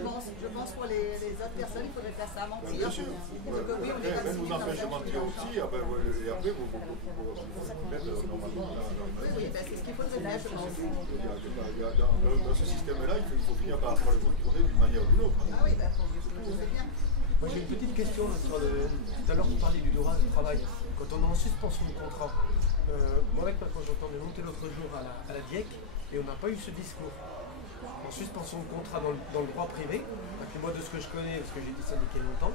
pense pour les autres personnes, il faudrait faire ça, mentir. Bien sûr. Même vous empêchez de mentir aussi, et après vous mettez normalement. Oui, c'est ce qu'il faudrait faire, je pense. Dans ce système-là, il faut finir par le contourner d'une manière ou d'une autre. Ah oui, c'est bien. Moi j'ai une petite question sur tout à l'heure vous parliez du droit du travail. Quand on est en suspension de contrat, moi avec ma conjointe on est monté l'autre jour à la DIEC et on n'a pas eu ce discours. En suspension de contrat dans le droit privé, et puis moi de ce que je connais, parce que j'ai été syndiqué longtemps,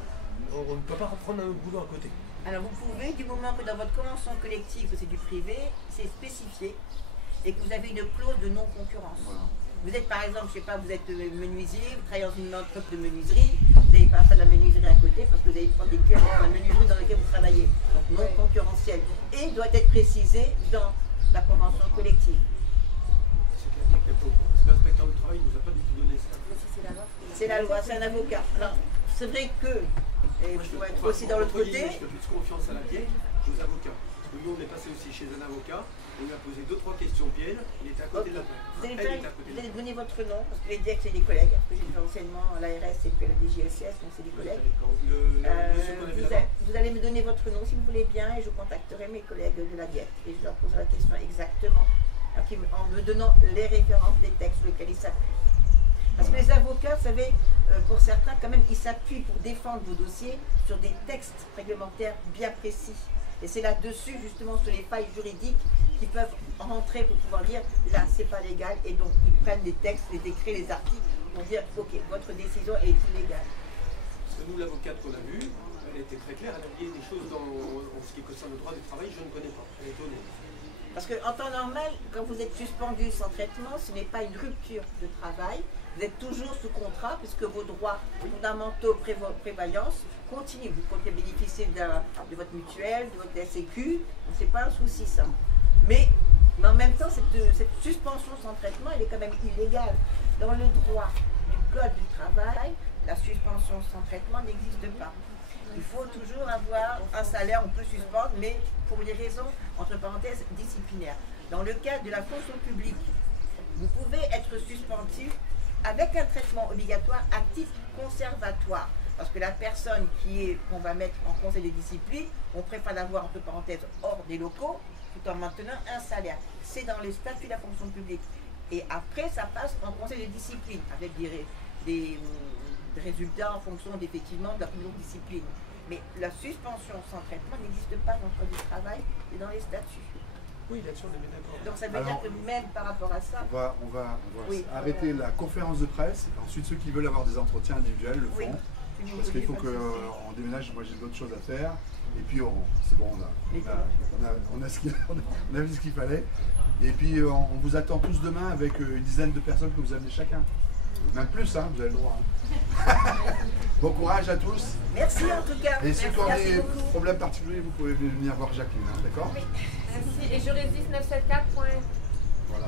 on ne peut pas reprendre un autre boulot à côté. Alors vous pouvez, du moment que dans votre convention collective, c'est du privé, c'est spécifié et que vous avez une clause de non-concurrence. Voilà. Vous êtes par exemple, je ne sais pas, vous êtes menuisier, vous travaillez dans une entreprise de menuiserie, vous n'avez pas fait de la menuiserie à côté parce que vous allez prendre des clients dans la menuiserie dans laquelle vous travaillez. Donc non concurrentiel. Et doit être précisé dans la convention collective. Parce que l'inspecteur du travail ne nous a pas du tout donné ça. C'est la loi, c'est un avocat. Alors, c'est vrai que, il faut être aussi dans l'autre côté. Je fais plus confiance à la DIEC qu'aux avocats. Parce que nous, on est passé aussi chez un avocat. On lui a posé 2-3 questions pièges, il était à côté de la plainte. Vous allez donner votre nom, parce que les DIEC c'est des collègues, parce que j'ai fait anciennement l'ARS et puis la DGSS, donc c'est des collègues. Vous allez me donner votre nom si vous voulez bien, et je contacterai mes collègues de la DIEC, et je leur poserai la question exactement, en me donnant les références des textes sur lesquels ils s'appuient. Parce que les avocats, vous savez, pour certains, quand même, ils s'appuient pour défendre vos dossiers sur des textes réglementaires bien précis. Et c'est là-dessus, justement, sur les failles juridiques qui peuvent rentrer pour pouvoir dire là, c'est pas légal. Et donc, ils prennent les textes, les décrets, les articles pour dire ok, votre décision est illégale. Parce que nous, l'avocate qu'on a vue, elle était très claire, elle a dit des choses en ce qui concerne le droit du travail, je ne connais pas. Elle est étonnée. Parce qu'en temps normal, quand vous êtes suspendu sans traitement, ce n'est pas une rupture de travail. Vous êtes toujours sous contrat puisque vos droits fondamentaux prévoyance continuent. Vous comptez bénéficier de votre mutuelle, de votre SCQ, ce n'est pas un souci ça. Mais en même temps, cette suspension sans traitement, elle est quand même illégale. Dans le droit du Code du travail, la suspension sans traitement n'existe pas. Il faut toujours avoir un salaire, on peut suspendre, mais pour des raisons, entre parenthèses, disciplinaires. Dans le cas de la fonction publique, vous pouvez être suspendu avec un traitement obligatoire à titre conservatoire. Parce que la personne qu'on va mettre en conseil de discipline, on préfère l'avoir, entre parenthèses, hors des locaux, tout en maintenant un salaire. C'est dans les statuts de la fonction publique. Et après, ça passe en conseil de discipline, avec des résultats en fonction effectivement de la commission de discipline. Mais la suspension sans traitement n'existe pas dans le Code du travail et dans les statuts. Oui, là-dessus, on est d'accord. Donc ça veut dire que même par rapport à ça... On va arrêter la conférence de presse. Ensuite, ceux qui veulent avoir des entretiens individuels le font. Parce qu'il faut qu'on déménage, moi j'ai d'autres choses à faire. Et puis c'est bon, on a vu ce qu'il fallait. Et puis on vous attend tous demain avec une dizaine de personnes que vous amenez chacun. Même plus, hein, vous avez le droit. Hein. Bon courage à tous. Merci en tout cas. Et ceux qui ont des problèmes particuliers, vous pouvez venir voir Jacqueline, hein, d'accord? Oui, merci. Et je résiste 974. Voilà.